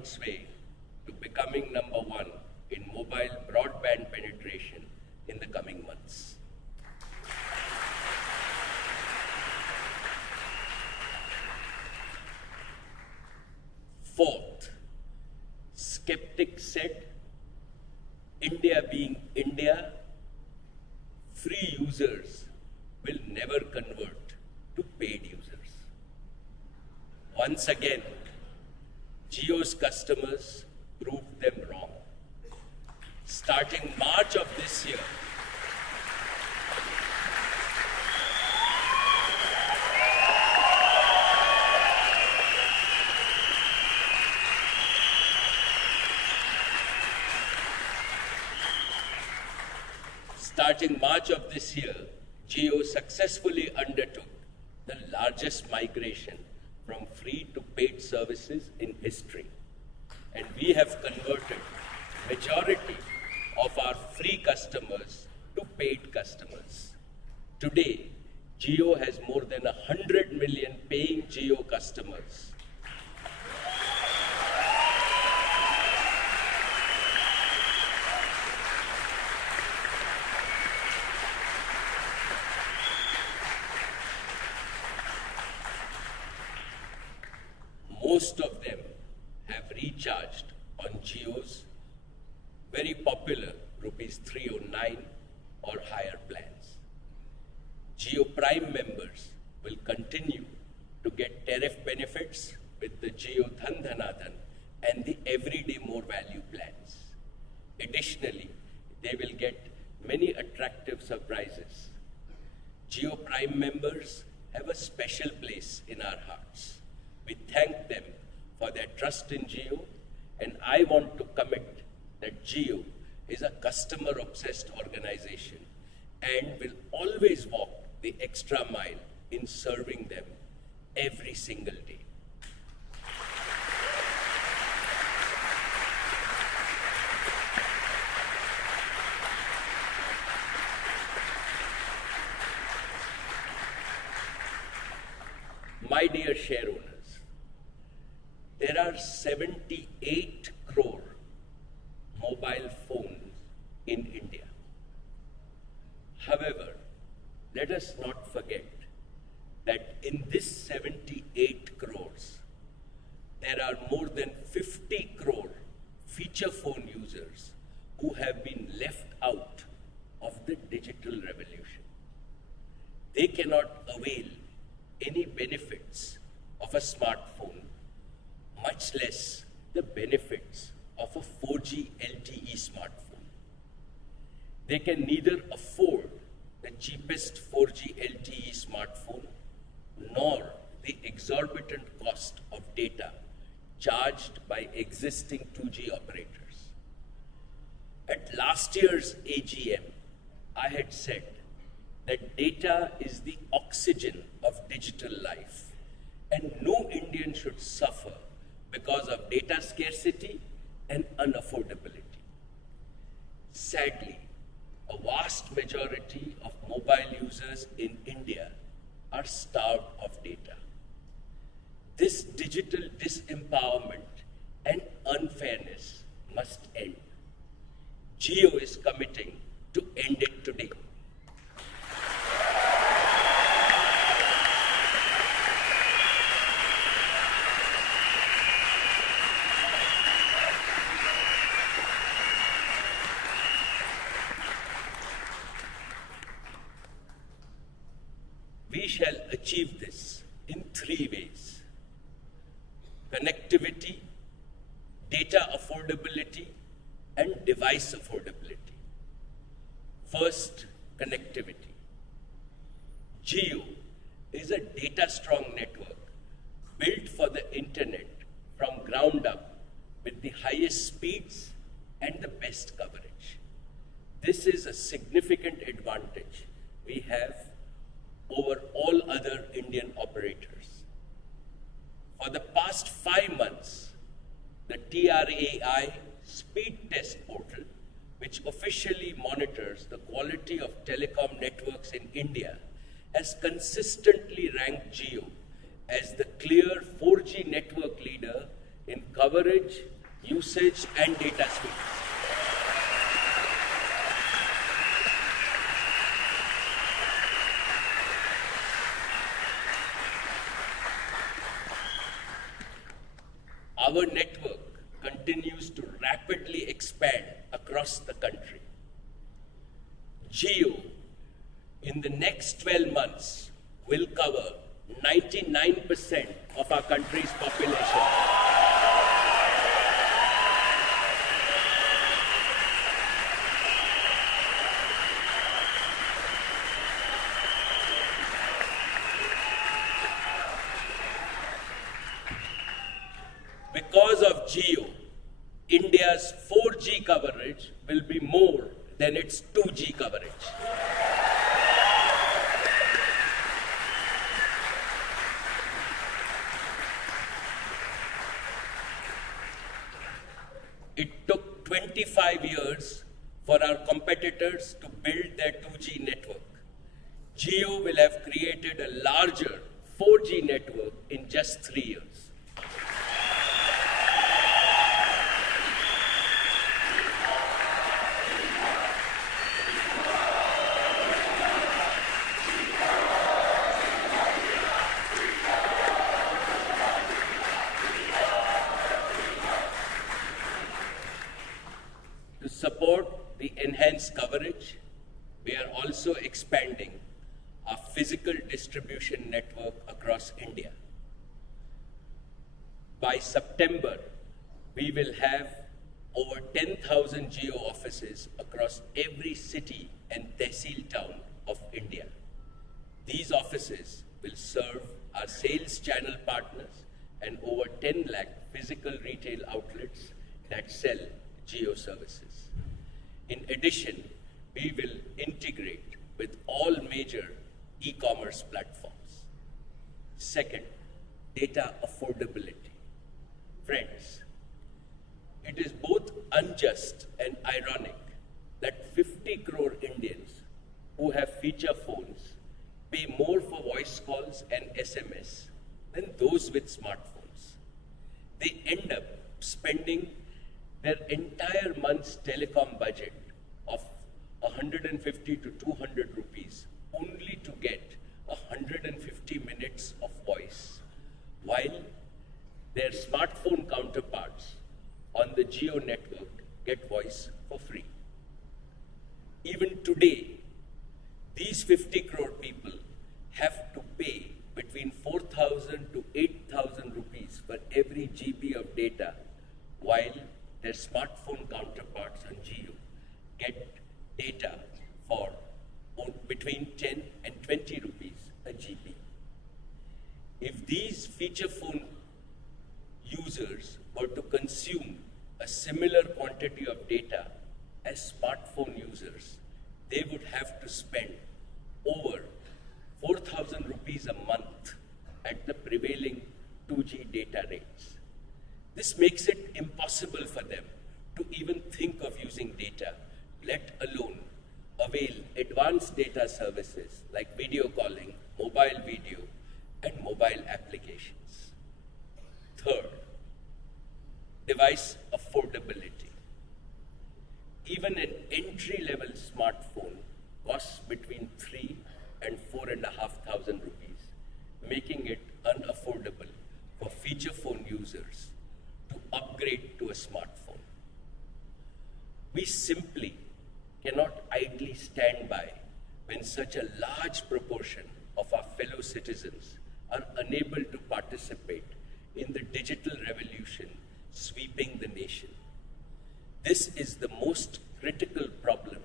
its way to becoming number one in mobile broadband penetration in the coming months. Fourth, skeptics said, India being India, free users will never convert to paid users. Once again, Jio's customers proved them wrong. Starting March of this year, Jio successfully undertook the largest migration from free to paid services in history. And we have converted majority of our free customers to paid customers. Today, Jio has more than 100 million paying Jio customers. Most of them have recharged on Jio's very popular rupees 309 or higher plans. Jio Prime members will continue to get tariff benefits with the Jio Dhan Dhana Dhan and the Everyday More Value plans. Additionally, they will get many attractive surprises. Jio Prime members have a special place in our hearts. We thank them for their trust in Jio, and I want to commit that Jio is a customer-obsessed organization and will always walk the extra mile in serving them every single day. My dear shareowners, there are 78 crore mobile phones in India. However, let us not forget that in this 78 crores, there are more than 50 crore feature phone users who have been left out of the digital revolution. They cannot avail any benefits of a smartphone, much less the benefits of a 4G LTE smartphone. They can neither afford the cheapest 4G LTE smartphone nor the exorbitant cost of data charged by existing 2G operators. At last year's AGM, I had said that data is the oxygen of digital life, and no Indian should suffer because of data scarcity and unaffordability. Sadly, a vast majority of mobile users in India are starved of data. This digital disempowerment and unfairness must end. Jio is committing to end it today. We shall achieve this in three ways: connectivity, data affordability, and device affordability. First, connectivity. Jio is a data-strong network built for the internet from ground up with the highest speeds and the best coverage. This is a significant advantage we have over all other Indian operators. For the past 5 months, the TRAI Speed Test Portal, which officially monitors the quality of telecom networks in India, has consistently ranked Jio as the clear 4G network leader in coverage, usage, and data speed. Our network continues to rapidly expand across the country. Jio, in the next 12 months, will cover 99% of our country's population. Because of Jio, India's 4G coverage will be more than its 2G coverage. It took 25 years for our competitors to build their 2G network. Jio will have created a larger 4G network in just 3 years. To support the enhanced coverage, we are also expanding our physical distribution network across India. By September, we will have over 10,000 Jio offices across every city and tehsil town of India. These offices will serve our sales channel partners and over 10 lakh physical retail outlets that sell Jio services. In addition, we will integrate with all major e-commerce platforms. Second, data affordability. Friends, it is both unjust and ironic that 50 crore Indians who have feature phones pay more for voice calls and SMS than those with smartphones. They end up spending their entire month's telecom budget of 150 to 200 rupees only to get 150 minutes of voice, while their smartphone counterparts on the Jio network get voice for free. Even today, these 50 crore people have to pay between 4,000 to 8,000 rupees for every GB of data, while their smartphone counterparts on Jio get data for between 10 and 20 rupees a GB. If these feature phone users were to consume a similar quantity of data as smartphone users, they would have to spend over 4,000 rupees a month at the prevailing 2G data rates. This makes it impossible for them to even think of using data, let alone avail advanced data services like video calling, mobile video, and mobile applications. Third, device affordability. Even an entry-level smartphone costs between 3 and 4,500 rupees, making it unaffordable for feature phone users to upgrade to a smartphone. We simply cannot idly stand by when such a large proportion of our fellow citizens are unable to participate in the digital revolution sweeping the nation. This is the most critical problem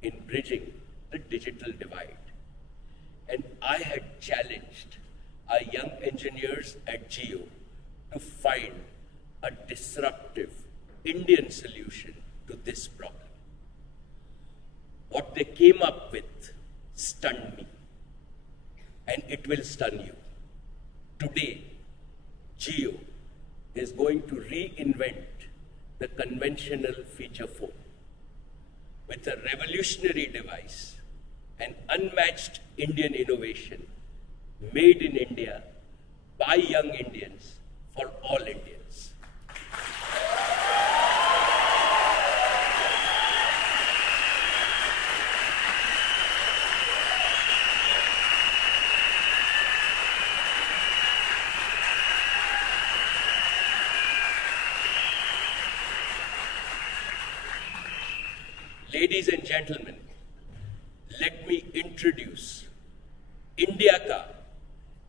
in bridging the digital divide. And I had challenged our young engineers at Jio to find a disruptive Indian solution to this problem. What they came up with stunned me, and it will stun you. Today, Jio is going to reinvent the conventional feature phone with a revolutionary device, an unmatched Indian innovation, made in India by young Indians for all Indians. Ladies and gentlemen, let me introduce India Ka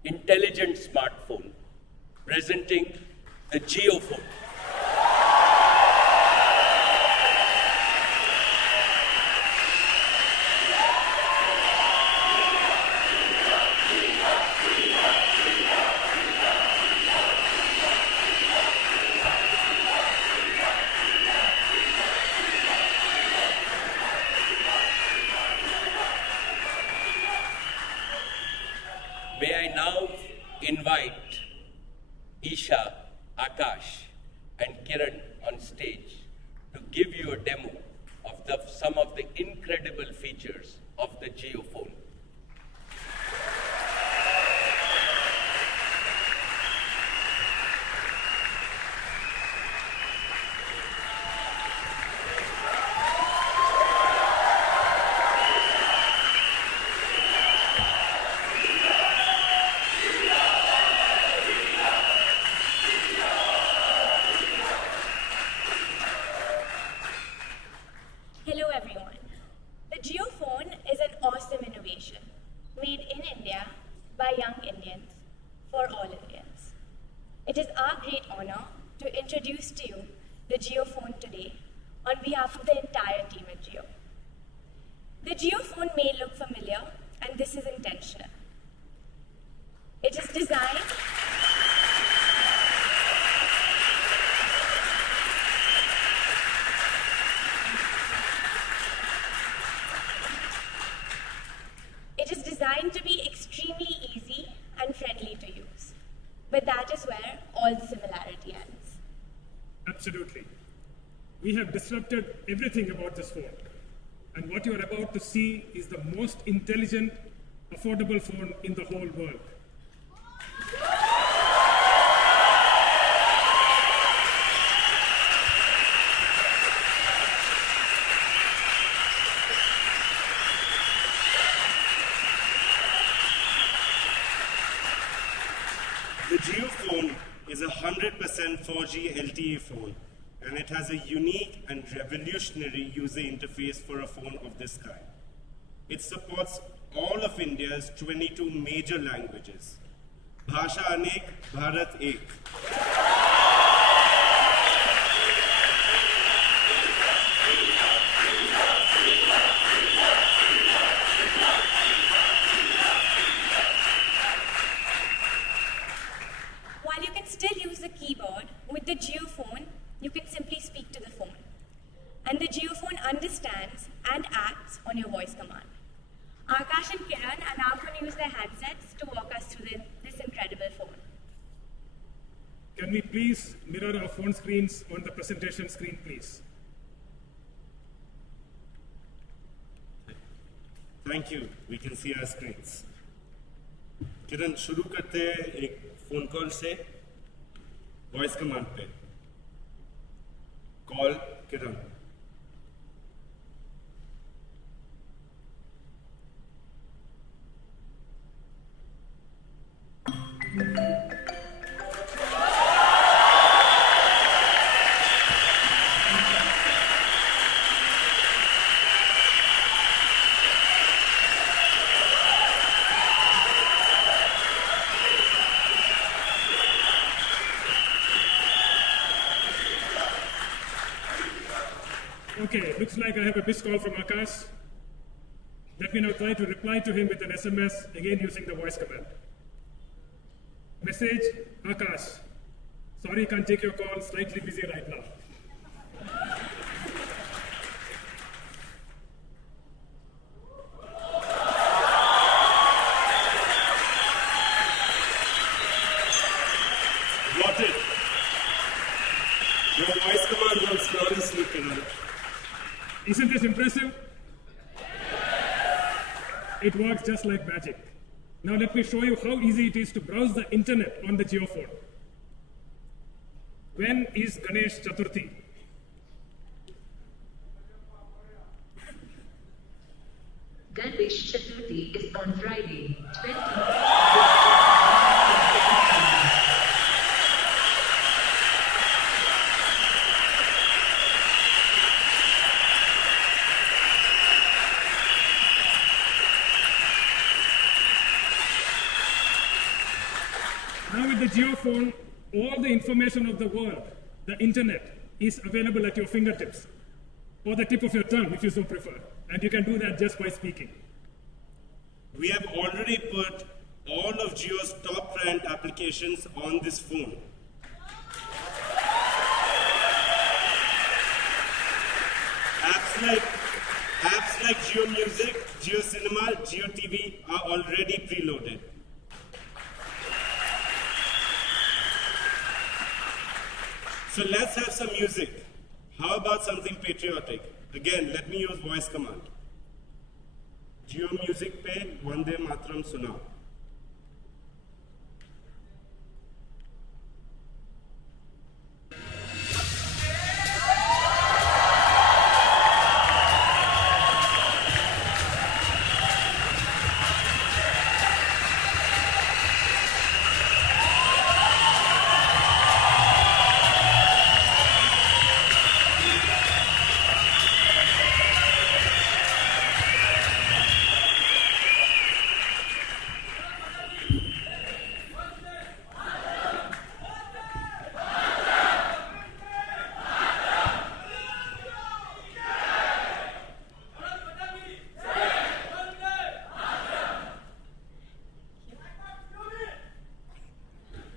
intelligent smartphone presenting the JioPhone. May I now invite Isha, Akash, and Kiran on stage to give you a demo of some of the incredible features of the JioPhone. Hello everyone. The JioPhone is an awesome innovation made in India by young Indians for all Indians. It is our great honor to introduce to you the JioPhone today on behalf of the entire team at Jio. The JioPhone may look familiar, and this is intentional. It is designed to be extremely easy and friendly to use. But that is where all the similarity ends. Absolutely. We have disrupted everything about this phone. And what you are about to see is the most intelligent, affordable phone in the whole world. The JioPhone is a 100% 4G LTE phone, and it has a unique and revolutionary user interface for a phone of this kind. It supports all of India's 22 major languages. Bhasha Anek, Bharat Ek. While you can still use the keyboard, with the JioPhone, you can simply speak to the phone. And the JioPhone understands and acts on your voice command. Akash and Kiran are now going to use their handsets to walk us through this incredible phone. Can we please mirror our phone screens on the presentation screen, please? Thank you. We can see our screens. किरण शुरू करते हैं एक phone call से voice command पे call Kiran Okay, looks like I have a missed call from Akash. Let me now try to reply to him with an SMS, again using the voice command. Message, Akash. Sorry, can't take your call, slightly busy right now. Got it. Your voice command works flawlessly, Kiran. Isn't this impressive? It works just like magic. Now let me show you how easy it is to browse the internet on the JioPhone. When is Ganesh Chaturthi? Ganesh Chaturthi is on Friday, 20. JioPhone, all the information of the world, the internet, is available at your fingertips, or the tip of your tongue if you so prefer. And you can do that just by speaking. We have already put all of Jio's top ranked applications on this phone. Apps like Jio Music, Jio Cinema, Jio TV are already preloaded. So let's have some music. How about something patriotic? Again, let me use voice command. Jio Music pe Vande Mataram sunao.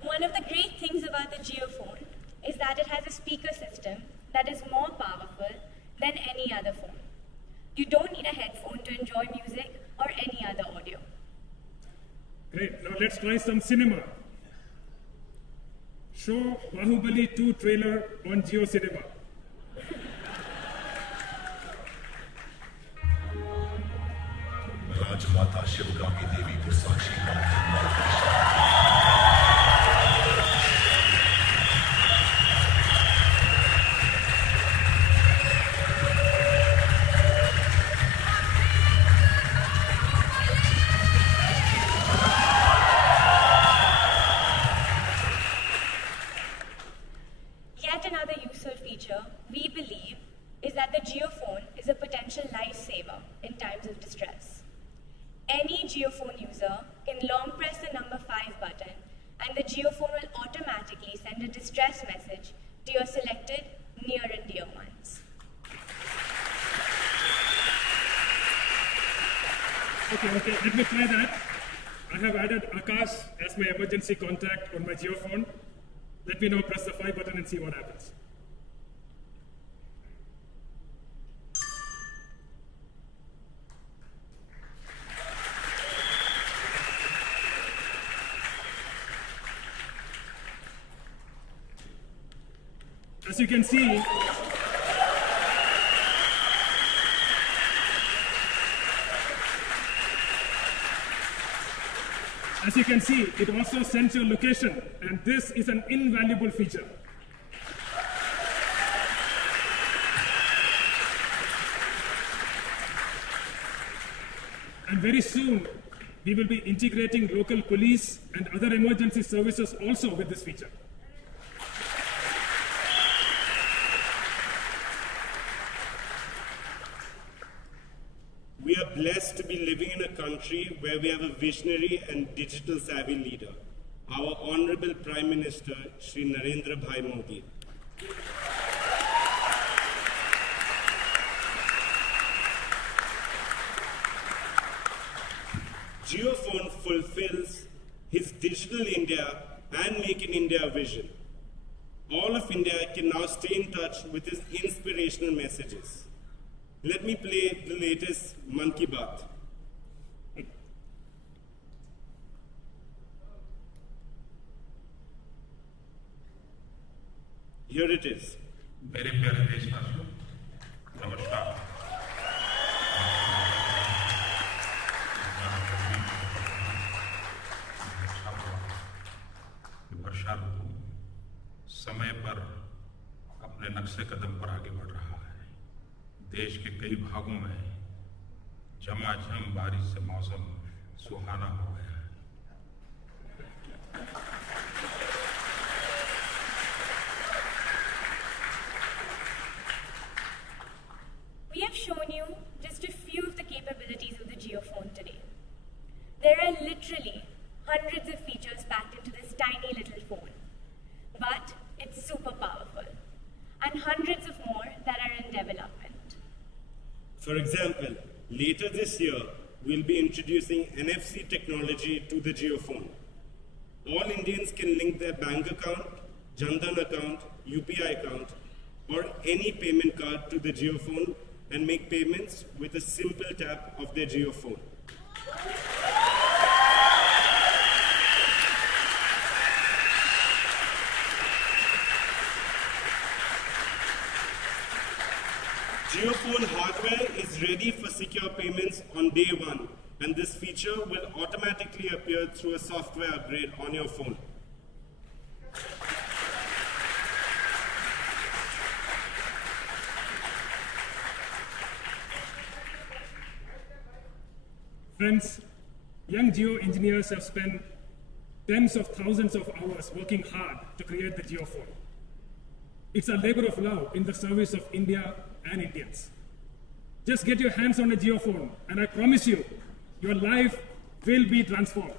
One of the great things about the JioPhone is that it has a speaker system that is more powerful than any other phone. You don't need a headphone to enjoy music or any other audio. Great, now let's try some cinema. Show Bahubali 2 trailer on Jio Cinema. राजमाता शिवगामी देवी को साक्षी मानकर Yet another useful feature, we believe, is that the JioPhone is a potential lifesaver in times of distress. Any JioPhone user can long press the number 5 button and the JioPhone will automatically send a distress message to your selected near and dear ones. Okay, let me try that. I have added Akash as my emergency contact on my JioPhone. Let me now press the 5 button and see what happens. As you can see, it also sends your location, and this is an invaluable feature. And very soon, we will be integrating local police and other emergency services also with this feature. We are blessed to be living in a country where we have a visionary and digital savvy leader, our Honorable Prime Minister, Shri Narendra Bhai Modi. JioPhone fulfills his Digital India and Make in India vision. All of India can now stay in touch with his inspirational messages. Let me play the latest Man Ki Baat. Here it is. मेरे प्यारे देशवासियों, नमस्कार। वर्षा ऋतु समय पर अपने नक्शे कदम पर आगे बढ़ रहा है। देश के कई भागों में झमाझम बारिश से मौसम सुहाना हो गया है। We have shown you just a few of the capabilities of the JioPhone today. There are literally hundreds of features packed into this tiny little phone. For example, later this year, we'll be introducing NFC technology to the JioPhone. All Indians can link their bank account, Jan Dhan account, UPI account, or any payment card to the JioPhone and make payments with a simple tap of their JioPhone. JioPhone hardware is ready for secure payments on day one, and this feature will automatically appear through a software upgrade on your phone. Friends, young Jio engineers have spent tens of thousands of hours working hard to create the JioPhone. It's a labor of love in the service of India and Indians. Just get your hands on a JioPhone, and I promise you, your life will be transformed.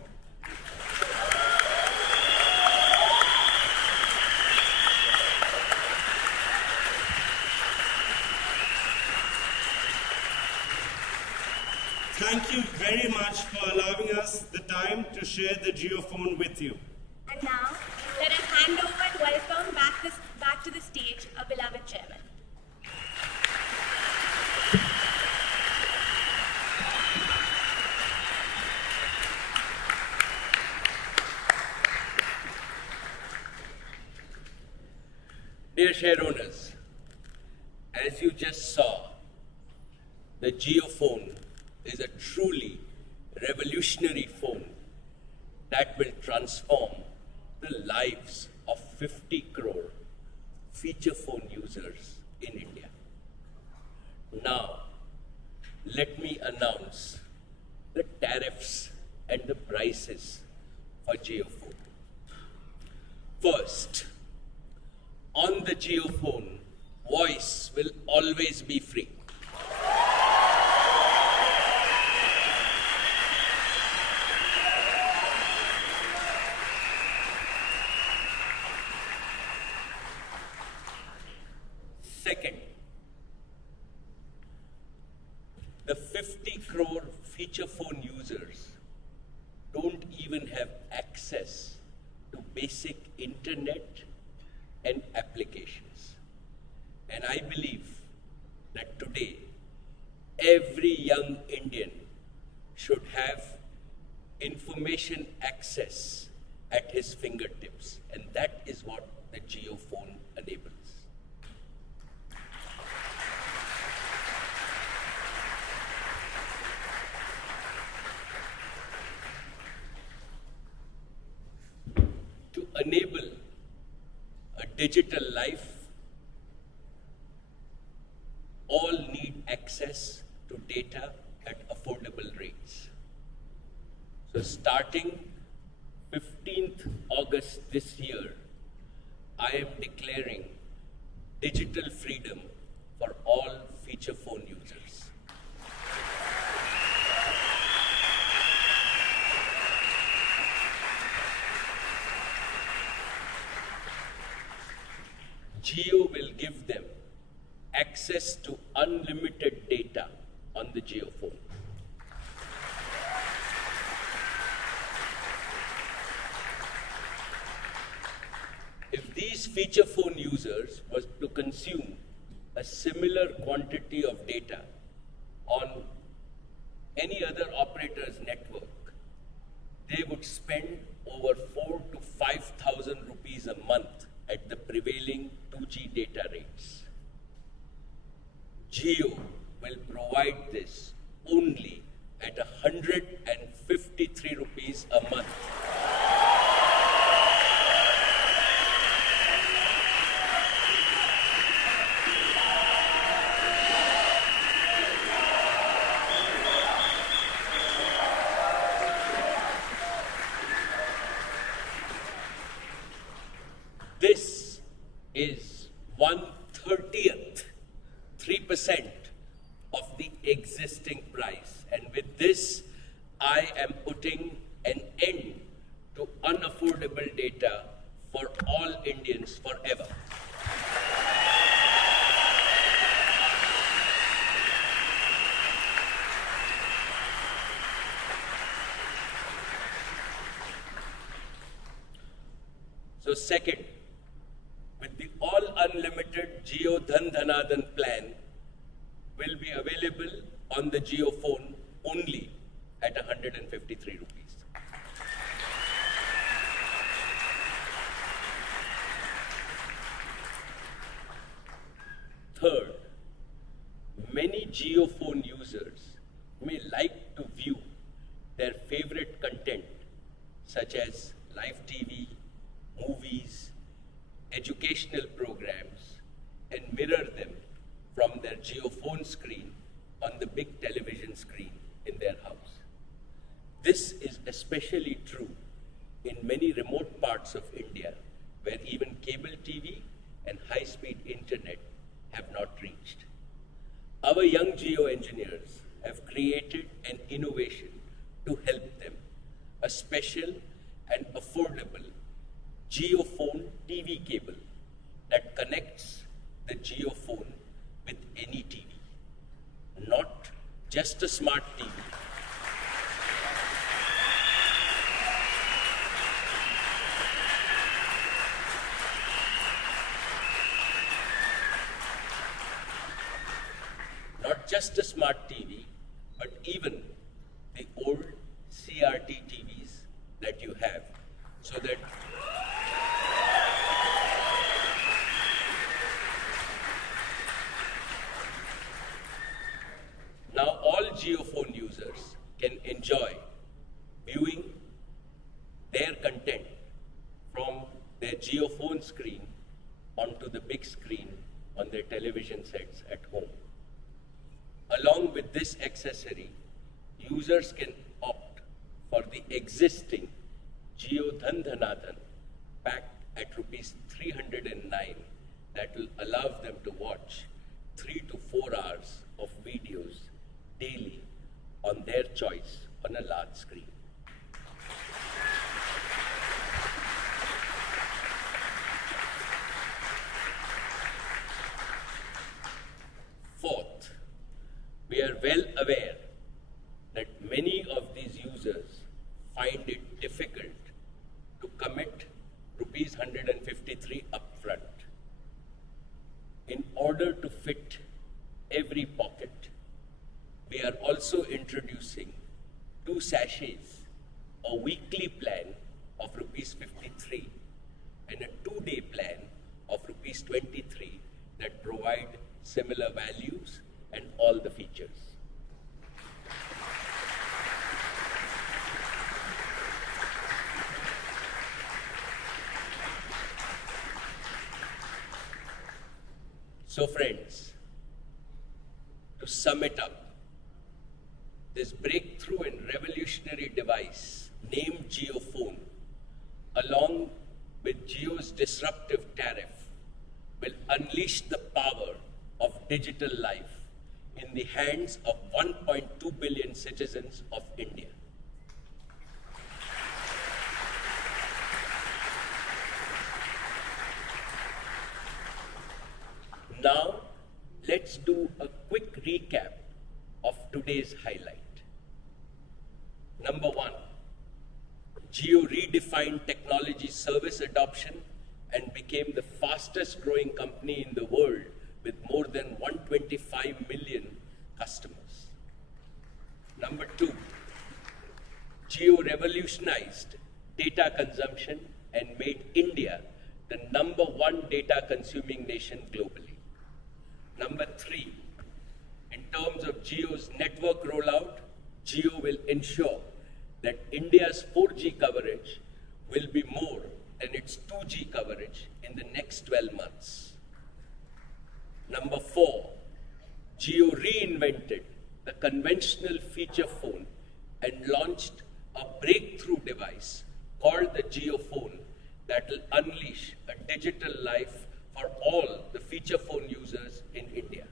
Thank you very much for allowing us the time to share the JioPhone with you. And now, let us hand over and welcome back to the stage our beloved chairman. Dear share owners, as you just saw, the JioPhone is a truly revolutionary phone that will transform the lives of 50 crore feature phone users in India. Now, let me announce the tariffs and the prices for JioPhone. First, on the JioPhone, voice will always be free. Second, the 50 crore feature phone users don't even have access to basic internet and applications. And I believe that today, every young Indian should have information access at his fingertips. And that is what the JioPhone enables. To enable a digital life, all need access to data at affordable rates. So starting 15th August this year, I am declaring digital freedom for all feature phone users. Jio will give them access to unlimited data on the JioPhone. If these feature phone users were to consume a similar quantity of data on any other operator's network, they would spend over 4,000 to 5,000 rupees a month at the prevailing 2G data rates. Jio will provide this only at 153 rupees a month. This is 1/30th, 3% of the existing price. And with this, I am putting an end to unaffordable data for all Indians forever. second, with the all unlimited Jio Dhan Dhanadan plan will be available on the Jio phone only at 153 rupees. Third, many Jio phone users may like to view their favorite content such as live TV, movies, educational programs, and mirror them from their Jio phone screen on the big television screen in their house. This is especially true in many remote parts of India where even cable TV and high-speed internet have not reached. Our young Jio engineers have created an innovation to help them, a special and affordable Jio phone TV cable that connects the Jio phone with any TV, not just a smart TV. Not just a smart TV, but even the old CRT TVs that you have, so that now all Jio phone users can enjoy viewing their content from their Jio phone screen onto the big screen on their television sets at home. Along with this accessory, users can opt for the existing Jio Dhan Dhanadan pack at rupees 309 that will allow them to watch 3 to 4 hours of videos daily on their choice on a large screen. Fourth, we are well aware that many of these users find it difficult to commit rupees 153 upfront. In order to fit every pocket, we are also introducing 2 sachets, a weekly plan of rupees 53 and a 2-day plan of rupees 23 that provide similar values and all the features. So friends, to sum it up, this breakthrough and revolutionary device named Jio Phone, along with Jio's disruptive tariff, will unleash the power of digital life in the hands of 1.2 billion citizens of India. Now, let's do a quick recap of today's highlight. Number 1, Jio redefined technology service adoption and became the fastest growing company in the world with more than 125 million customers. Number 2, Jio revolutionized data consumption and made India the number 1 data consuming nation globally. Number 3, in terms of Jio's network rollout, Jio will ensure that India's 4G coverage will be more than its 2G coverage in the next 12 months. Number 4, Jio reinvented the conventional feature phone and launched a breakthrough device called the Jio Phone that will unleash a digital life for all the feature phone users in India.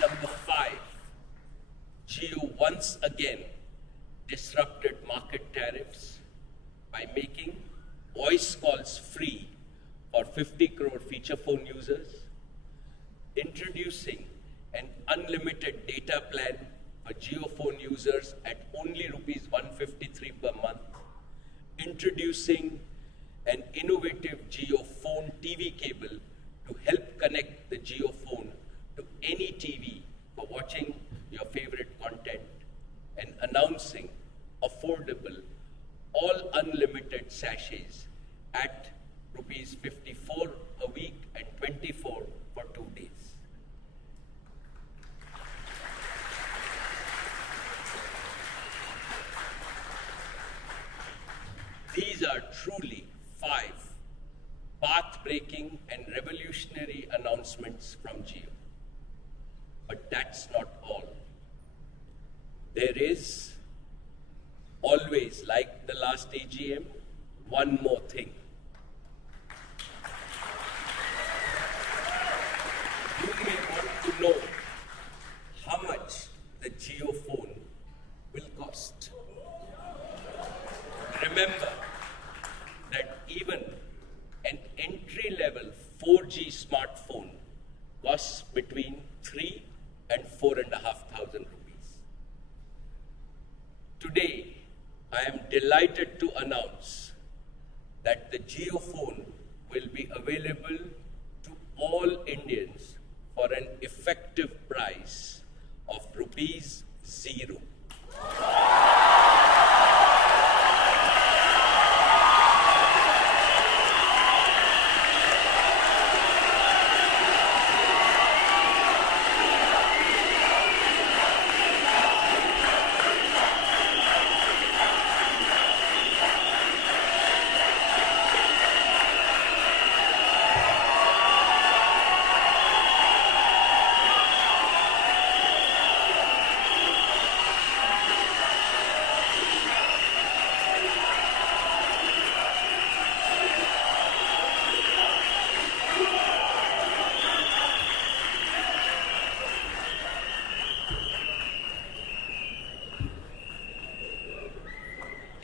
Number 5, Jio once again disrupted market tariffs by making voice calls free for 50 crore feature phone users, introducing an unlimited data plan for JioPhone users at only rupees 153 per month, introducing an innovative JioPhone TV cable to help connect the JioPhone to any TV for watching your favorite content, and announcing affordable, all unlimited sachets at rupees 54 a week and 24 for 2 days. These are truly 5 path-breaking and revolutionary announcements from Jio. But that's not all. There is always, like the last AGM, one more thing. You may want to know how much the JioPhone will cost. Remember that even an entry-level 4G smartphone costs between 3 and 4,500 rupees. Today, I am delighted to announce that the JioPhone will be available to all Indians for an effective price of rupees 0.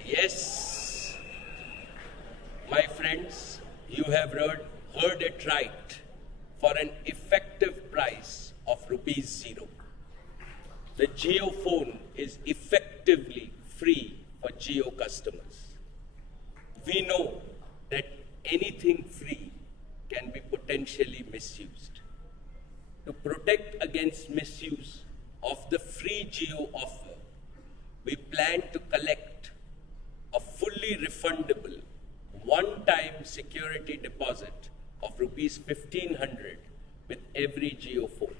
Yes, my friends, you have heard it right, for an effective price of rupees 0. The JioPhone is effectively free for Jio customers. We know that anything free can be potentially misused. To protect against misuse of the free Jio offer, we plan to collect a fully refundable one-time security deposit of rupees 1,500 with every JioPhone.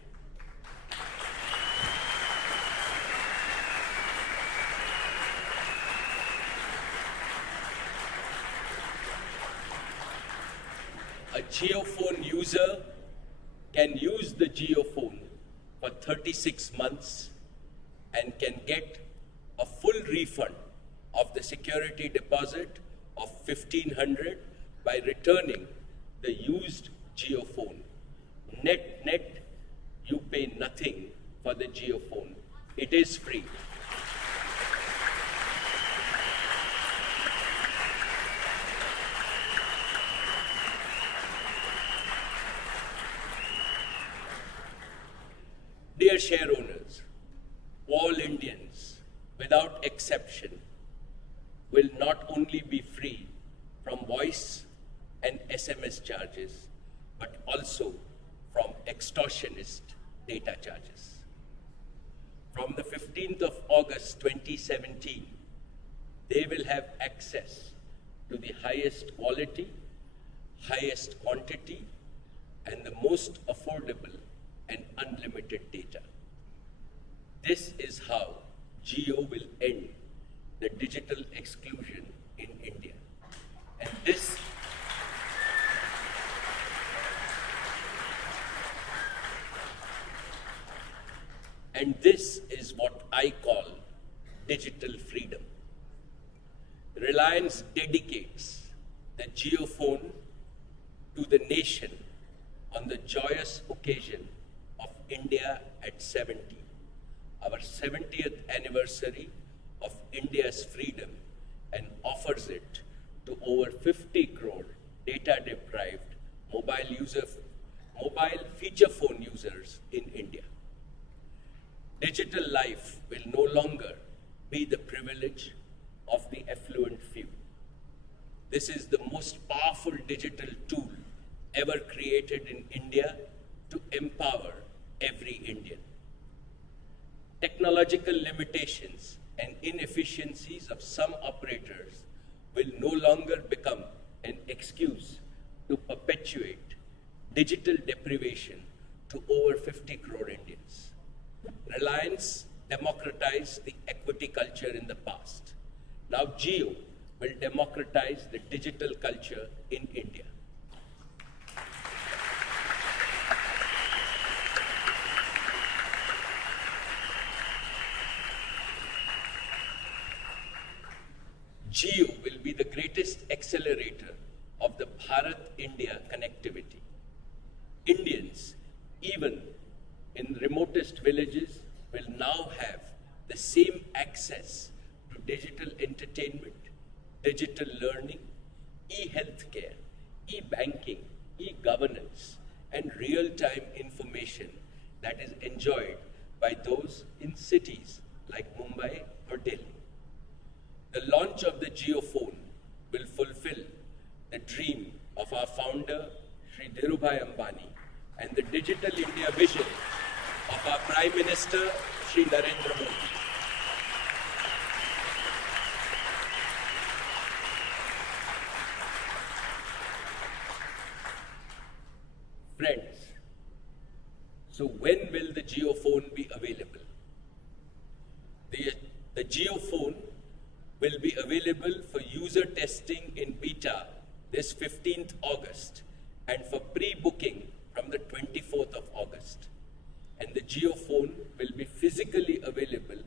A JioPhone user can use the JioPhone for 36 months and can get a full refund of the security deposit of 1,500 by returning the used JioPhone. Net, you pay nothing for the JioPhone. It is free. Dear share owners, all Indians, without exception, will not only be free from voice and SMS charges, but also from extortionist data charges. From the 15th of August 2017, they will have access to the highest quality, highest quantity, and the most affordable and unlimited data. This is how Jio will end the digital exclusion in India. And this is what I call digital freedom. Reliance dedicates the JioPhone to the nation on the joyous occasion of India at 70, our 70th anniversary of India's freedom, and offers it to over 50 crore data-deprived mobile feature phone users in India. Digital life will This is the most powerful digital tool ever created in India to empower every Indian. Technological limitations and inefficiencies of some operators will no longer become an excuse to perpetuate digital deprivation to over 50 crore Indians. Reliance democratized the equity culture in the past. Now Jio will democratize the digital culture in India. Jio will be the greatest accelerator of the Bharat-India connectivity. Indians, even in remotest villages, will now have the same access to digital entertainment, digital learning, e-healthcare, e-banking, e-governance, and real-time information that is enjoyed by those in cities like Mumbai or Delhi. The launch of the Jio phone will fulfill the dream of our founder, Shri Dhirubhai Ambani, and the Digital India vision of our Prime Minister, Shri Narendra Modi. Friends, so when will the Jio phone be available? The Jio phone will be available for user testing in beta this 15th August and for pre-booking from the 24th of August. And the Jio phone will be physically available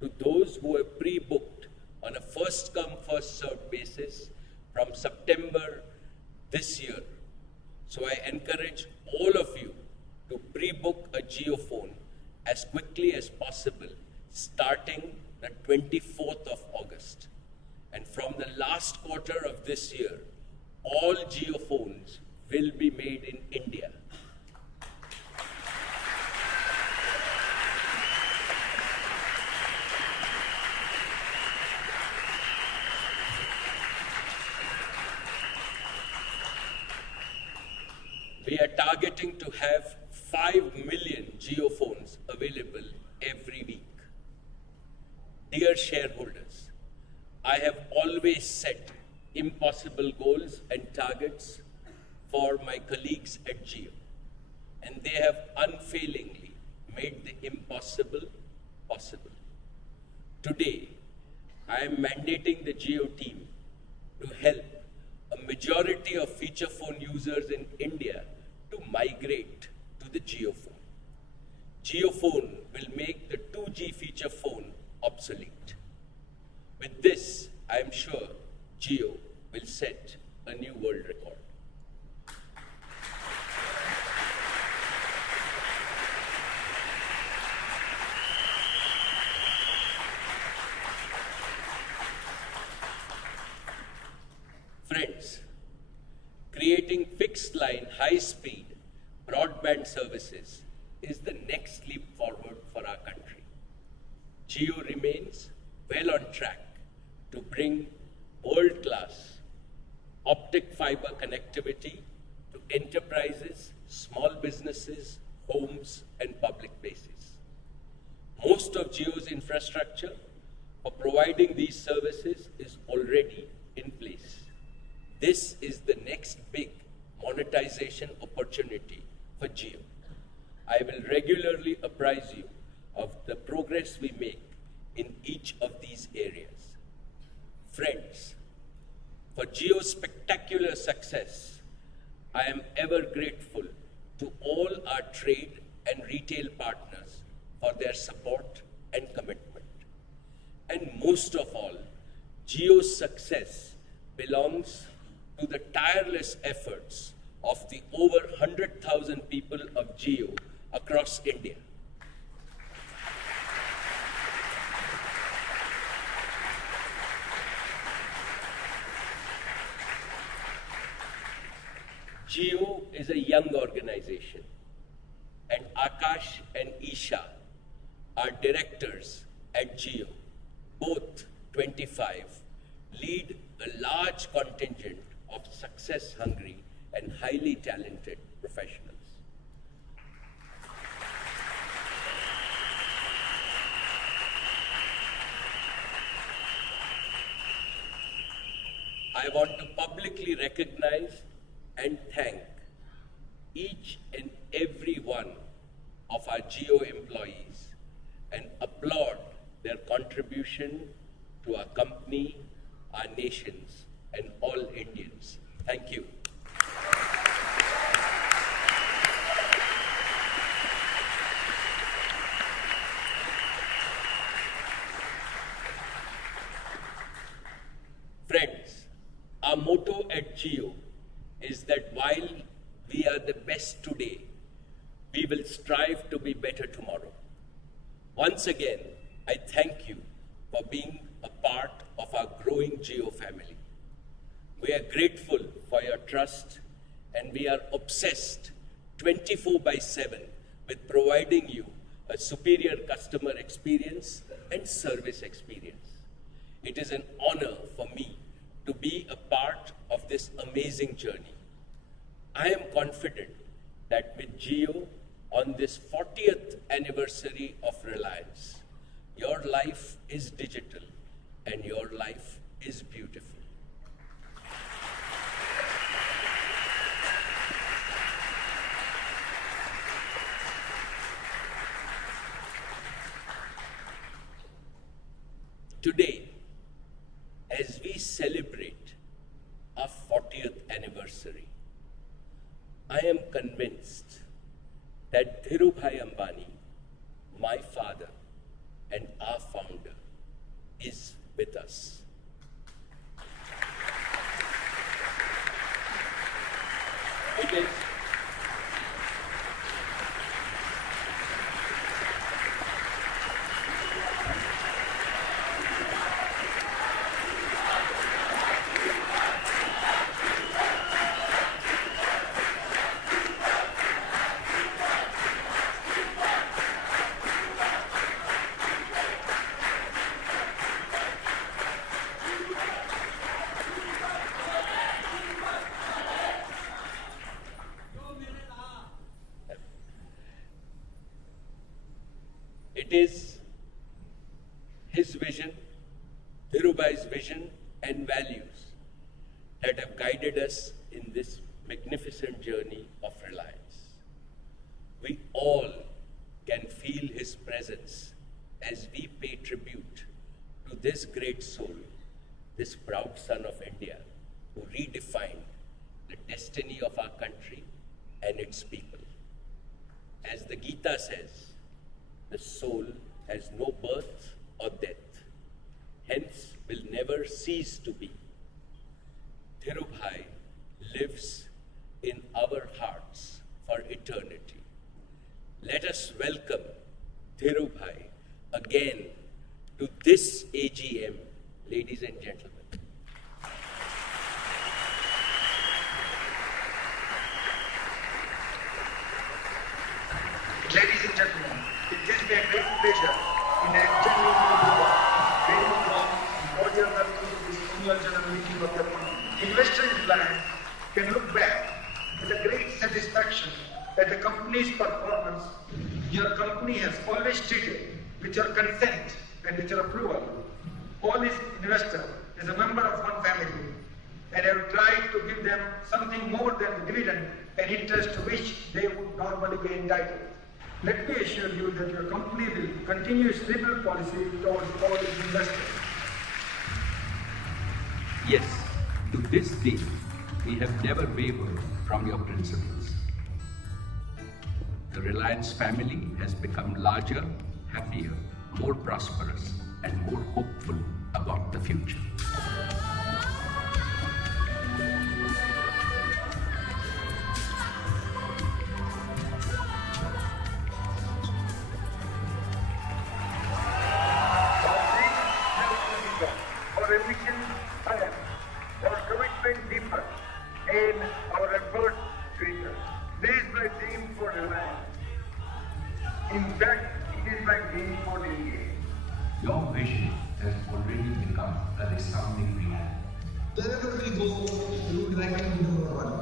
to those who have pre-booked on a first-come, first-served basis from September this year. So I encourage all of you to pre-book a Jio phone as quickly as possible, starting the 24th of August. And from the last quarter of this year, all Jio phones will be made in India. We are targeting to have 5 million Jio phones available every week. Dear shareholders, I have always set impossible goals and targets for my colleagues at Jio, and they have unfailingly made the impossible possible. Today, I am mandating the Jio team to help a majority of feature phone users in India to migrate to the Jio phone. Jio phone will make the 2G feature phone obsolete. With this, I am sure Jio will set a new world record. Friends, creating fixed-line, high-speed broadband services is the next leap forward for our country. Jio remains well on track to bring world-class optic fiber connectivity to enterprises, small businesses, homes, and public places. Most of Jio's infrastructure for providing these services is already in place. This is the next big monetization opportunity for Jio. I will regularly apprise you of the progress we make in each of these areas. Friends, for Jio's spectacular success, I am ever grateful to all our trade and retail partners for their support and commitment. And most of all, Jio's success belongs to the tireless efforts of the over 100,000 people of Jio across India. Jio is a young organization, and Akash and Isha are directors at Jio, both 25, lead a large large contingent of success-hungry and highly talented professionals. I want to publicly recognize and thank each and every one of our Jio employees and applaud their contribution to our company, our nations, and all Indians. Thank you. Friends, our motto at Jio is that while we are the best today, we will strive to be better tomorrow. Once again, I thank you for being a part of our growing Jio family. We are grateful for your trust, and we are obsessed 24/7 with providing you a superior customer experience and service experience. It is an honor for me to be a part of this amazing journey. I am confident that with Jio, on this 40th anniversary of Reliance, your life is digital and your life is beautiful. Today, as we celebrate our 40th anniversary, I am convinced that Dhirubhai Ambani, my father and our founder, is with us. It is It is his vision, Dhirubhai's vision and values that have guided us in this magnificent journey of Reliance. We all can feel his presence as we pay tribute to this great soul, this proud son of India, who redefined the destiny of our country and its people. As the Gita says, the soul has no birth or death, hence will never cease to be. Dhirubhai lives in our hearts for eternity. Let us welcome Dhirubhai again to this AGM, ladies and gentlemen. Ladies and gentlemen, it gives me a great pleasure in a genuine very warm and cordial welcome to this annual general meeting of the investor in Reliance can look back with a great satisfaction at the company's performance. Your company has always treated with your consent and with your approval all its investors as a member of one family, and have tried to give them something more than the dividend and interest to which they would normally be entitled. Let me assure you that your company will continue its liberal policy towards all its investors. Yes, to this day, we have never wavered from your principles. The Reliance family has become larger, happier, more prosperous, and more hopeful about the future. Our ambition higher, our commitment deeper, and our efforts greater. This is my dream for Reliance. In fact, it is my dream for India. Your vision has already become a resounding reality. wherever we go, we would like to be number one.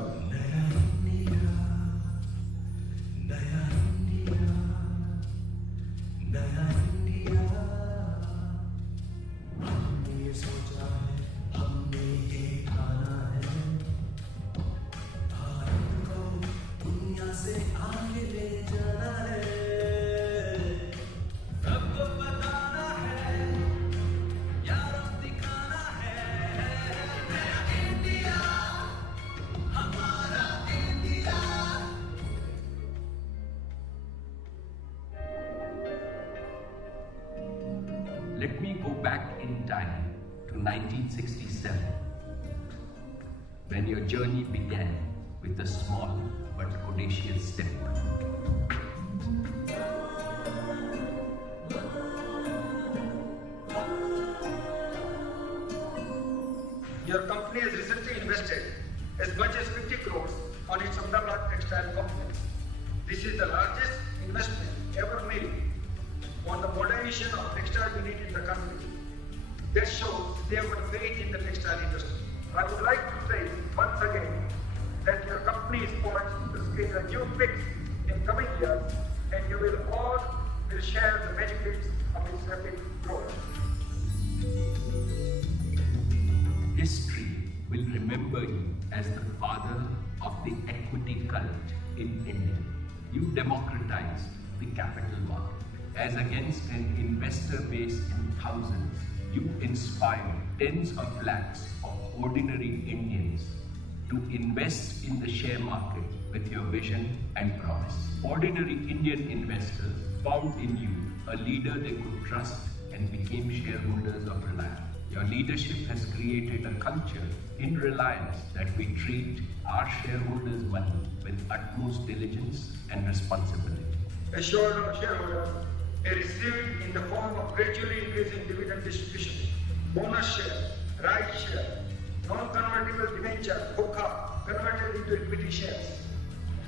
Let me go back in time to 1967, when your journey began with a small but audacious step. Your company has recently invested as much as 50 crores on its Ahmedabad textile complex. This is the largest investment ever made on the modernization of textile unit in the country. That shows they have got faith in the textile industry. I would like to say once again that your company is poised to scale a new peaks in coming years, and you will all share the benefits of its rapid growth. History will remember you as the father of the equity cult in India. You democratized the capital market. As against an investor base in thousands, you inspired tens of lakhs of ordinary Indians to invest in the share market with your vision and promise. Ordinary Indian investors found in you a leader they could trust and became shareholders of Reliance. Your leadership has created a culture in Reliance that we treat our shareholders' money with utmost diligence and responsibility. Assured our shareholders are received in the form of gradually increasing dividend distribution, bonus share, right share, non-convertible debenture, HOCA, converted into equity shares.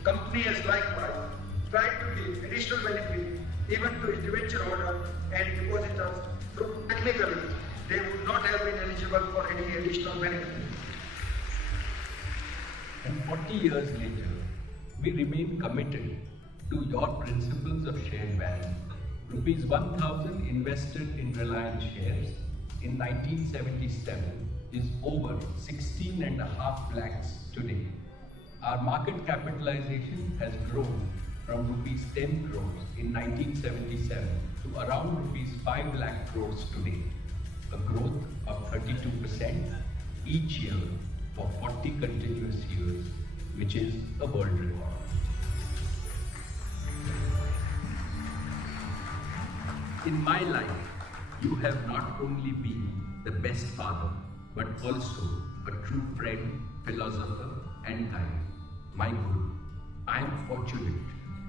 Company has likewise tried to give additional benefit even to its debenture holder and depositors, though technically they would not have been eligible for any additional benefit. And 40 years later, we remain committed to your principles of shared value. Rupees 1,000 invested in Reliance shares in 1977 is over 16.5 lakhs today. Our market capitalization has grown from rupees 10 crores in 1977 to around rupees 5 lakh crores today, a growth of 32% each year for 40 continuous years, which is a world record. In my life, you have not only been the best father, but also a true friend, philosopher, and guide. My guru, I am fortunate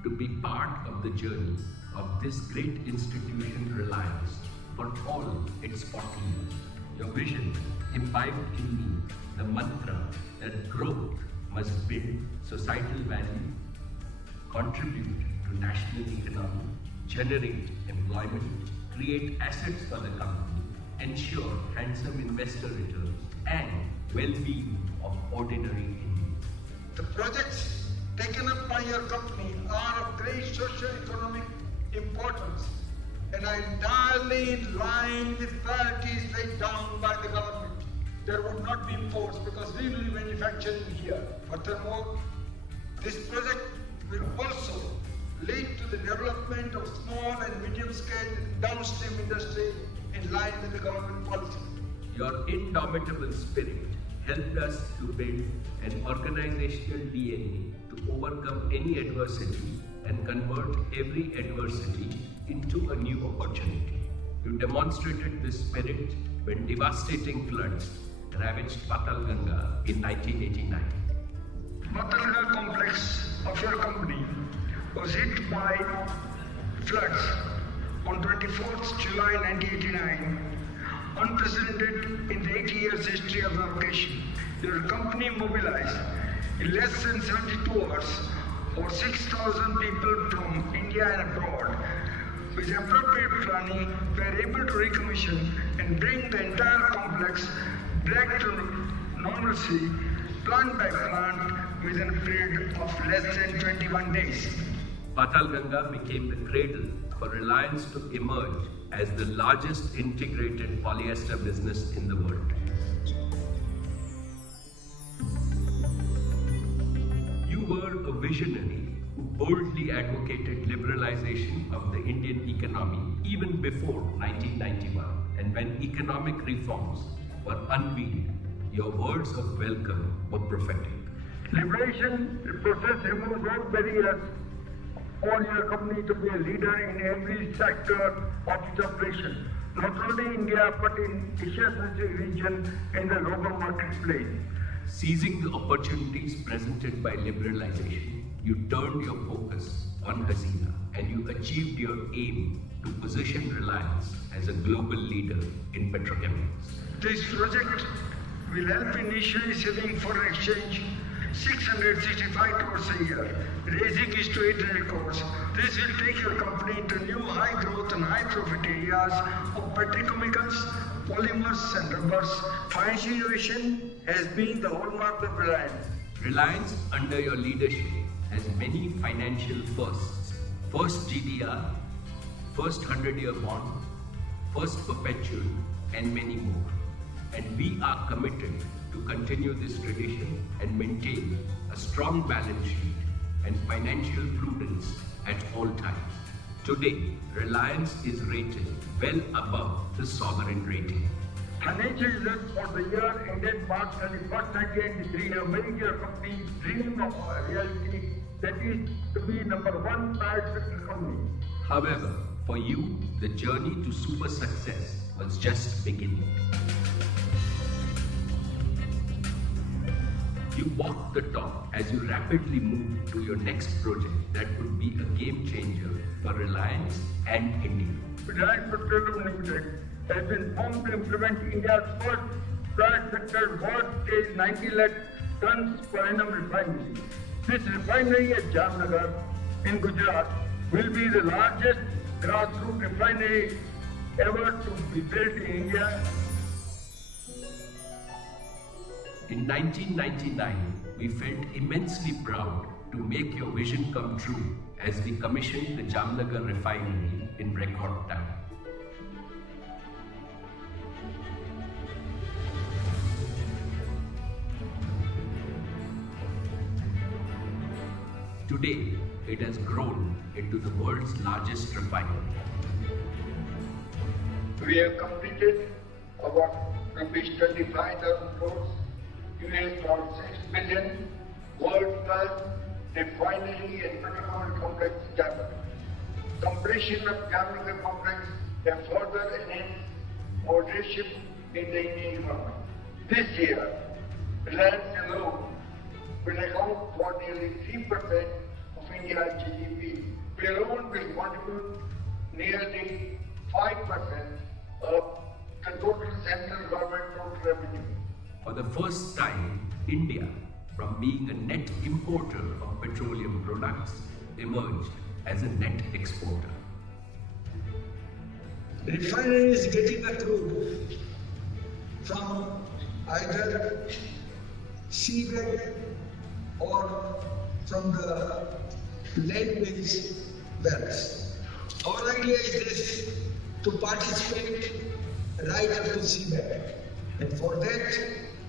to be part of the journey of this great institution, Reliance, for all its 40 years. Your vision imbibed in me the mantra that growth must build societal value, contribute to national economy, generate employment, create assets for the company, ensure handsome investor returns, and well-being of ordinary Indians. The projects taken up by your company are of great socio-economic importance and are entirely in line with priorities laid down by the government. There would not be imports because we will be manufacturing here. Furthermore, this project will also lead to the development of small and medium-scale downstream industry in line with the government policy. Your indomitable spirit helped us to build an organizational DNA to overcome any adversity and convert every adversity into a new opportunity. You demonstrated this spirit when devastating floods ravaged Patal Ganga in 1989. Patal Ganga complex of your company was hit by floods on 24th July 1989, unprecedented in the 80 years history of the location. Your company mobilized in less than 72 hours over 6,000 people from India and abroad. With appropriate planning, we were able to recommission and bring the entire complex back to normalcy, plant by plant, within a period of less than 21 days. Patalganga became the cradle for Reliance to emerge as the largest integrated polyester business in the world. You were a visionary who boldly advocated liberalization of the Indian economy even before 1991. And when economic reforms were unveiled, your words of welcome were prophetic. Liberation process removes all barriers for your company to be a leader in every sector of its operation, not only India but in Asia-Pacific region and the global marketplace. Seizing the opportunities presented by liberalization, you turned your focus on Hazina and you achieved your aim to position Reliance as a global leader in petrochemicals. This project will help initially saving foreign exchange 665 crores a year, raising it to 800 crores. This will take your company to new high growth and high profit areas of petrochemicals, polymers and rubbers. Financial innovation has been the hallmark of Reliance. Reliance, under your leadership, has many financial firsts. First GDR, first 100-year bond, first perpetual, and many more. And we are committed to continue this tradition and maintain a strong balance sheet and financial prudence at all times. Today, Reliance is rated well above the sovereign rating. Financial results for the year ended March 31st, 1993 have made your company dream of a reality, that is to be number one private company. However, for you, the journey to super success was just beginning. You walked the talk as you rapidly moved to your next project that would be a game changer for Reliance and India. Reliance Petroleum Limited has been formed to implement India's first private sector world-scale 90 lakh tons per annum refinery. This refinery at Jamnagar in Gujarat will be the largest grassroots refinery ever to be built in India. In 1999, we felt immensely proud to make your vision come true as we commissioned the Jamnagar refinery in record time. Today, it has grown into the world's largest refinery. We have completed about rupees 25,000 crores, $6 billion, world-class refinery and petrochemical complex Jamnagar. Completion of Jamnagar complex have further enhanced our leadership in the Indian economy. This year, Reliance alone will account for nearly 3% of India's GDP. We alone will contribute nearly 5% of the total central government total revenue. For the first time, India, from being a net importer of petroleum products, emerged as a net exporter. The refinery is getting the crude from either seabed or from the land-based wells. Our idea is this, to participate right up to seabed. And for that,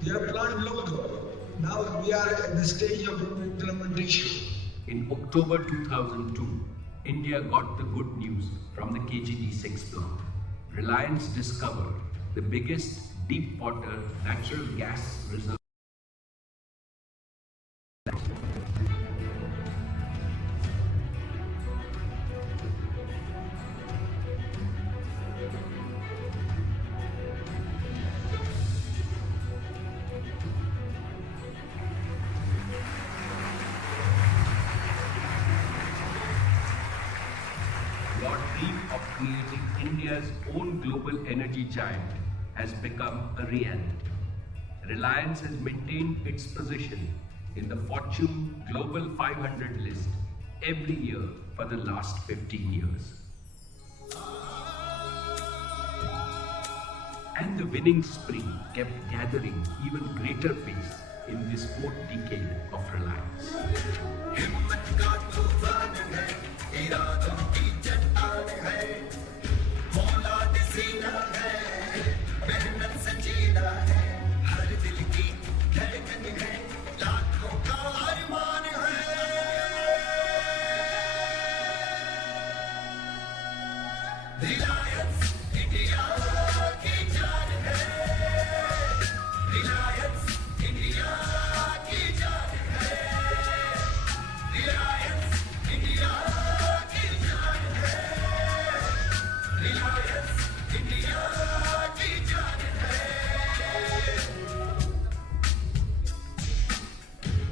we have planned long ago. Now we are at the stage of implementation. In October 2002, India got the good news from the KG-D6 plant. Reliance discovered the biggest deep water natural gas reserve. Your dream of creating India's own global energy giant has become a reality. Reliance has maintained its position in the Fortune Global 500 list every year for the last 15 years. And the winning spree kept gathering even greater pace in this fourth decade of Reliance.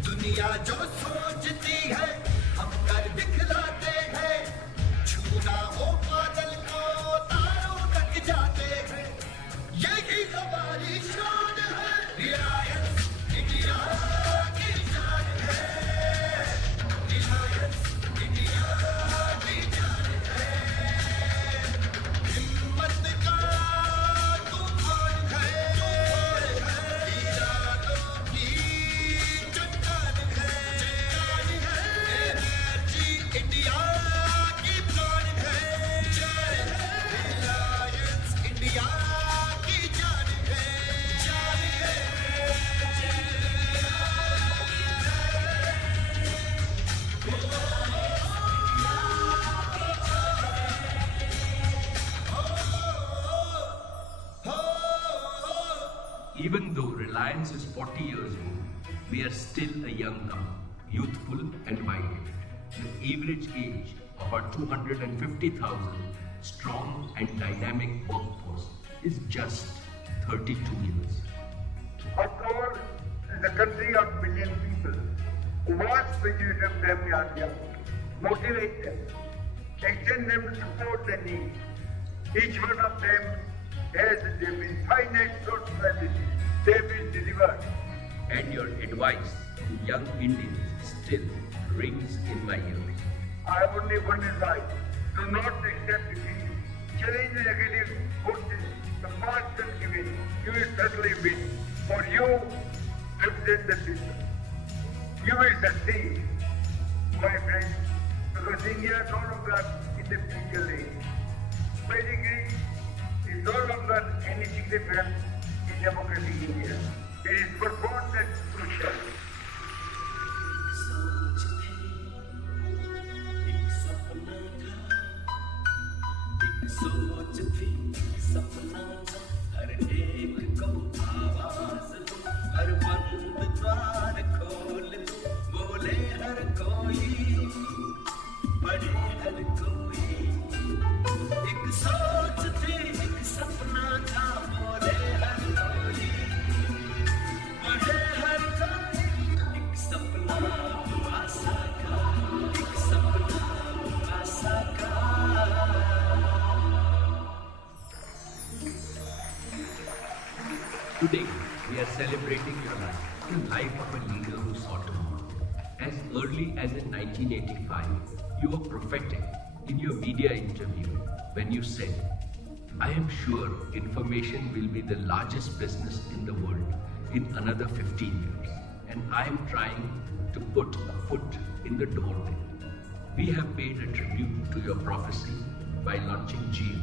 दुनिया जो सोचती है हम कर दिखलाते हैं छूना हो बादल को तारों तक जाते हैं यही हमारी शान है रिलायंस इंडिया की जान है रिलायंस इंडिया की जान है हिम्मत का तूफान है इरादों की इंडिया की प्राण है रिलायंस इंडिया की जान है Even though Reliance is 40 years old, we are still a young company, youthful and vibrant. The average age of our 250,000 strong and dynamic workforce is just 32 years. After all, it is a country of billion people. What majority of them are young? Motivate them. Extend them to support their needs. Each one of them has their finite source ability. They will deliver. And your advice to young Indians still rings in my ears. I have only one advice. Do not accept defeat. Challenge the negative forces. The march will give in. You will certainly win. For you represent the future. You will succeed, my friends, because India is no longer in the future age. Pedigree is no longer any significant in democratic India. It is profound and crucial. सोच थी सपना हर एक को आवाज दो हर बंद द्वार खोल दो बोले हर कोई पढ़े हर कोई एक सोच थी एक सपना था बोले हर कोई पढ़े हर कोई एक सपना आशा का एक सपना आशा का Today, we are celebrating your life, the life of a leader who sought tomorrow. As early as in 1985, you were prophetic in your media interview when you said, I am sure information will be the largest business in the world in another 15 years, and I am trying to put a foot in the door there. We have paid a tribute to your prophecy by launching Jio,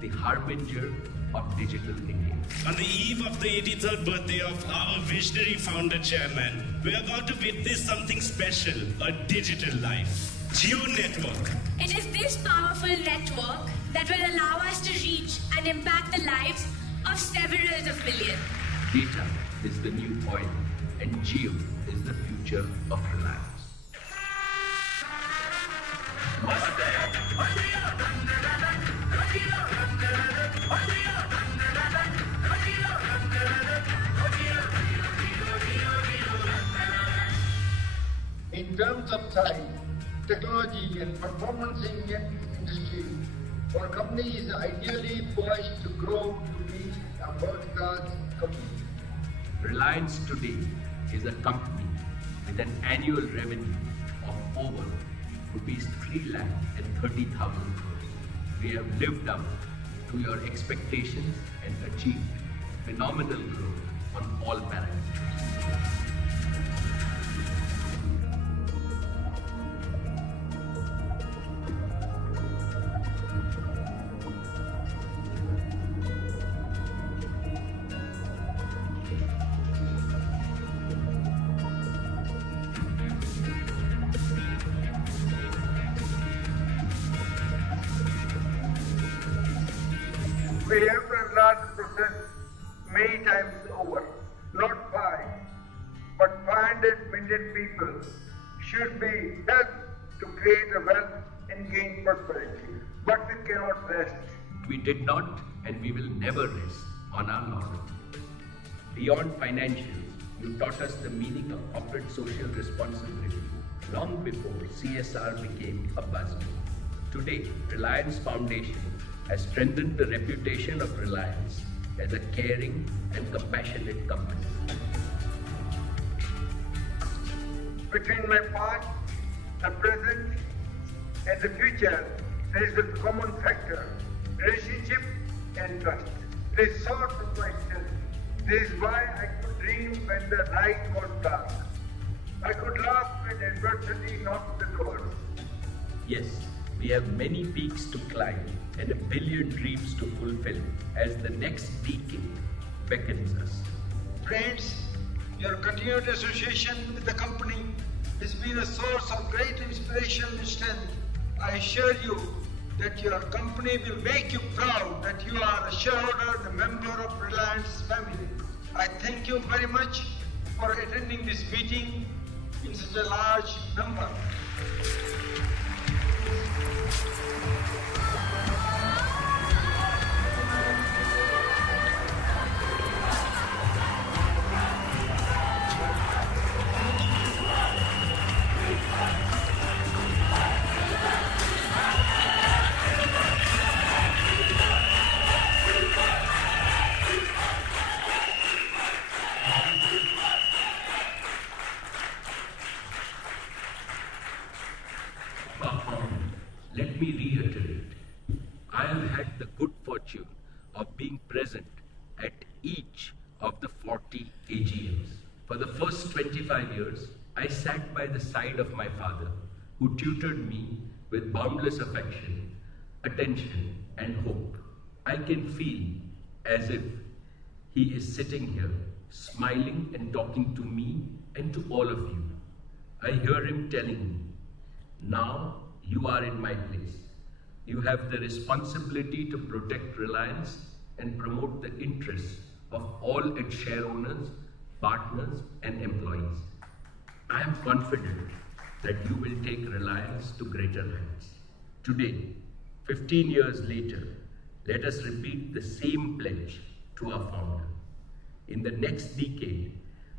the harbinger of digital India. On the eve of the 83rd birthday of our visionary founder chairman, we are about to witness something special, a digital life. Jio Network. It is this powerful network that will allow us to reach and impact the lives of several of millions. Data is the new oil, and Jio is the future of Reliance. In terms of size, technology and performance in the industry, our company is ideally poised to grow to be a world-class company. Reliance today is a company with an annual revenue of over rupees 3,30,000 crores. We have lived up to your expectations and achieved phenomenal growth on all parameters. We have to enlarge the process many times over. Not 5, but 500 million people should be helped to create a wealth and gain prosperity. But we cannot rest. We did not and we will never rest on our laurels. Beyond financials, you taught us the meaning of corporate social responsibility long before CSR became a buzzword. Today, Reliance Foundation has strengthened the reputation of Reliance as a caring and compassionate company. Between my past, the present, and the future, there is a common factor: relationship and trust. They sought of myself. This is why I could dream when the night was dark. I could laugh when adversity knocked the doors. Yes, we have many peaks to climb and a billion dreams to fulfill as the next decade beckons us. Friends, your continued association with the company has been a source of great inspiration and strength. I assure you that your company will make you proud that you are a shareholder and a member of Reliance family. I thank you very much for attending this meeting in such a large number. Let me reiterate, I have had the good fortune of being present at each of the 40 AGMs. For the first 25 years, I sat by the side of my father, who tutored me with boundless affection, attention, and hope. I can feel as if he is sitting here, smiling and talking to me and to all of you. I hear him telling me, now you are in my place. You have the responsibility to protect Reliance and promote the interests of all its share owners, partners, and employees. I am confident that you will take Reliance to greater heights. Today, 15 years later, let us repeat the same pledge to our founder. In the next decade,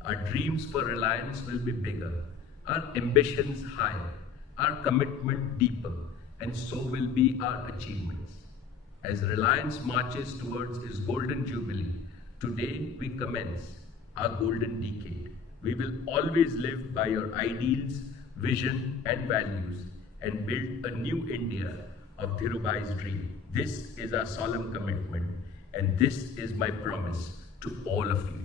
our dreams for Reliance will be bigger, our ambitions higher, our commitment deeper, and so will be our achievements. As Reliance marches towards its golden jubilee, today we commence our golden decade. We will always live by your ideals, vision, and values and build a new India of Dhirubhai's dream. This is our solemn commitment, and this is my promise to all of you.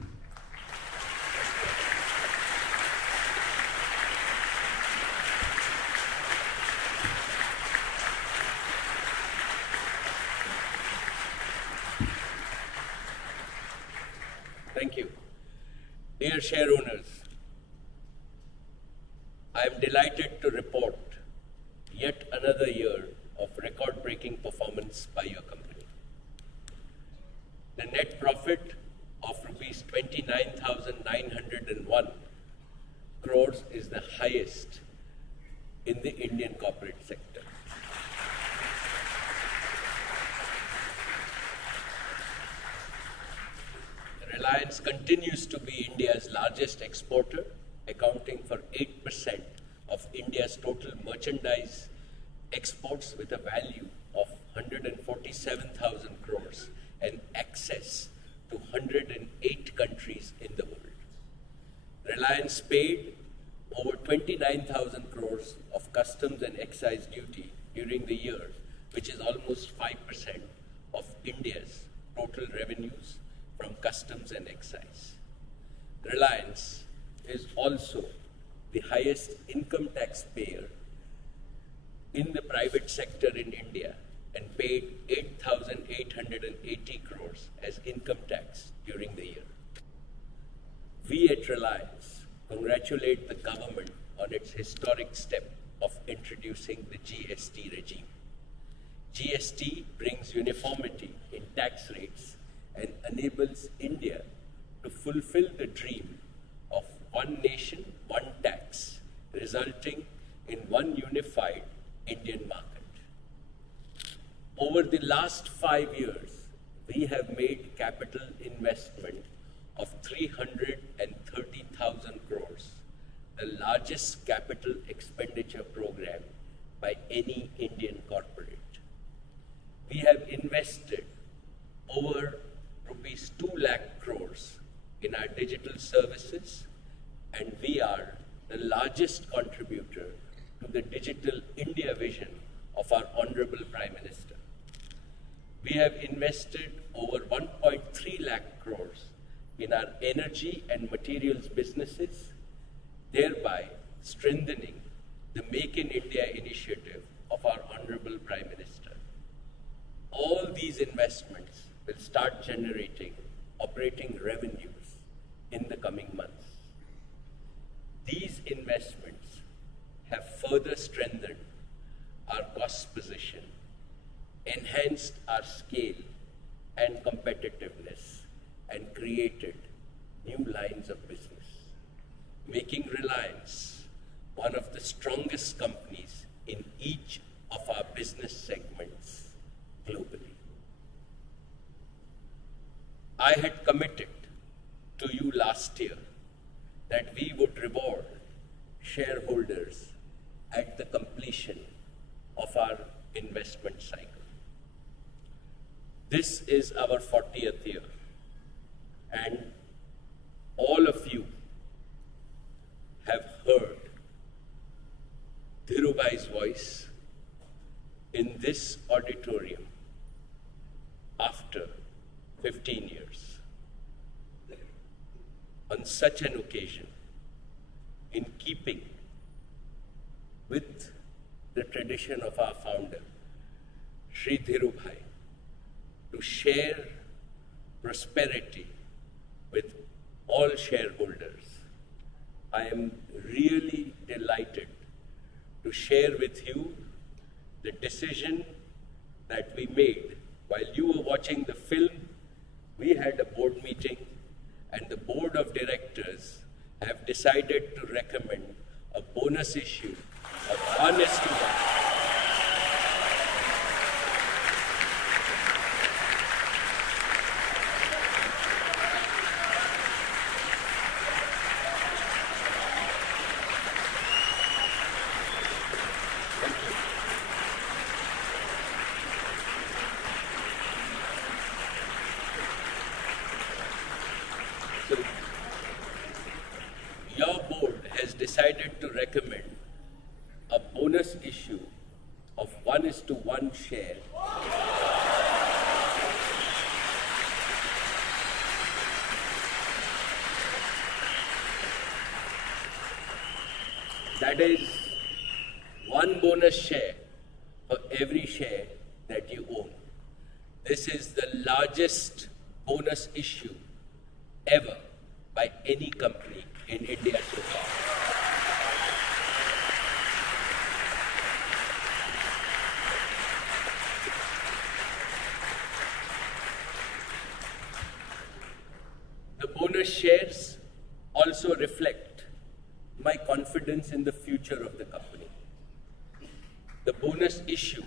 Thank you. Dear share owners, I am delighted to report yet another year of record-breaking performance by your company. The net profit of rupees 29,901 crores is the highest in the Indian corporate sector. Reliance continues to be India's largest exporter, accounting for 8% of India's total merchandise exports with a value of 147,000 crores and access to 108 countries in the world. Reliance paid over 29,000 crores of customs and excise duty during the year, which is almost 5% of India's total revenues from customs and excise. Reliance is also the highest income tax payer in the private sector in India and paid 8,880 crores as income tax during the year. We at Reliance congratulate the government on its historic step of introducing the GST regime. GST brings uniformity in tax rates and enables India to fulfill the dream of one nation, one tax, resulting in one unified Indian market. Over the last 5 years, we have made capital investment of 330,000 crores, the largest capital expenditure program by any Indian corporate. We have invested over rupees 2 lakh crores in our digital services, and we are the largest contributor to the Digital India vision of our Honorable Prime Minister. We have invested over 1.3 lakh crores in our energy and materials businesses, thereby strengthening the Make in India initiative of our Honorable Prime Minister. All these investments will start generating operating revenues in the coming months. These investments have further strengthened our cost position, enhanced our scale and competitiveness, and created new lines of business, making Reliance one of the strongest companies in each of our business segments globally. I had committed to you last year that we would reward shareholders at the completion of our investment cycle. This is our 40th year, and all of you have heard Dhirubhai's voice in this auditorium after 15 years. On such an occasion, in keeping with the tradition of our founder, Shri Dhirubhai, to share prosperity with all shareholders, I am really delighted to share with you the decision that we made while you were watching the film. We had a board meeting, and the board of directors have decided to recommend a bonus issue of 1:1. So, your board has decided to recommend a bonus issue of 1:1 share that is one bonus share for every share that you own. This is the largest bonus issue ever by any company in India so far. The bonus shares also reflect my confidence in the future of the company. The bonus issue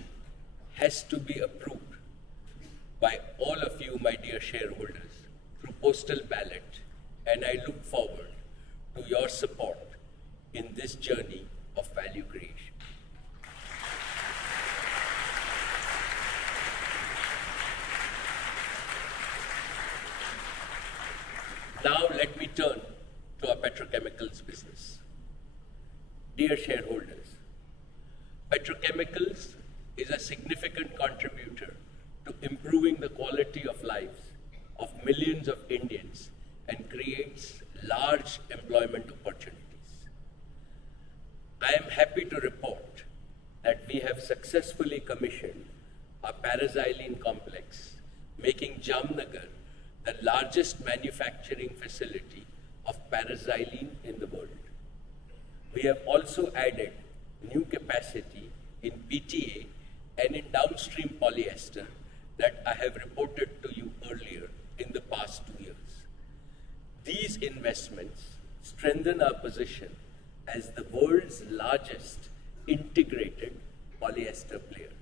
has to be approved by all of you, my dear shareholders, through postal ballot, and I look forward to your support in this journey of value creation. Now let me turn to our petrochemicals business. Dear shareholders, petrochemicals is a significant contributor to improving the quality of lives of millions of Indians and creates large employment opportunities. I am happy to report that we have successfully commissioned a paraxylene complex, making Jamnagar the largest manufacturing facility of paraxylene in the world. We have also added new capacity in PTA and in downstream polyester that I have reported to you earlier in the past 2 years. These investments strengthen our position as the world's largest integrated polyester player.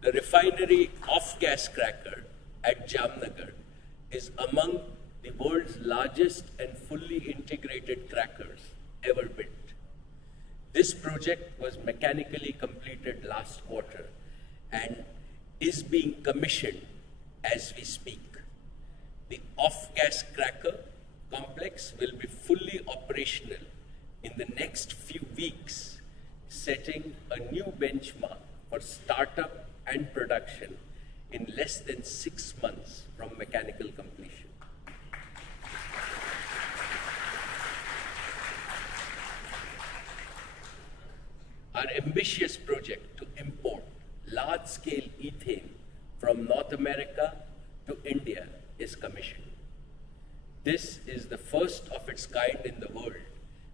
The refinery off-gas cracker at Jamnagar is among the world's largest and fully integrated crackers ever built. This project was mechanically completed last quarter and is being commissioned as we speak. The off-gas cracker complex will be fully operational in the next few weeks, setting a new benchmark for startup and production in less than 6 months from mechanical completion. Our ambitious project to import large-scale ethane from North America to India is commissioned. This is the first of its kind in the world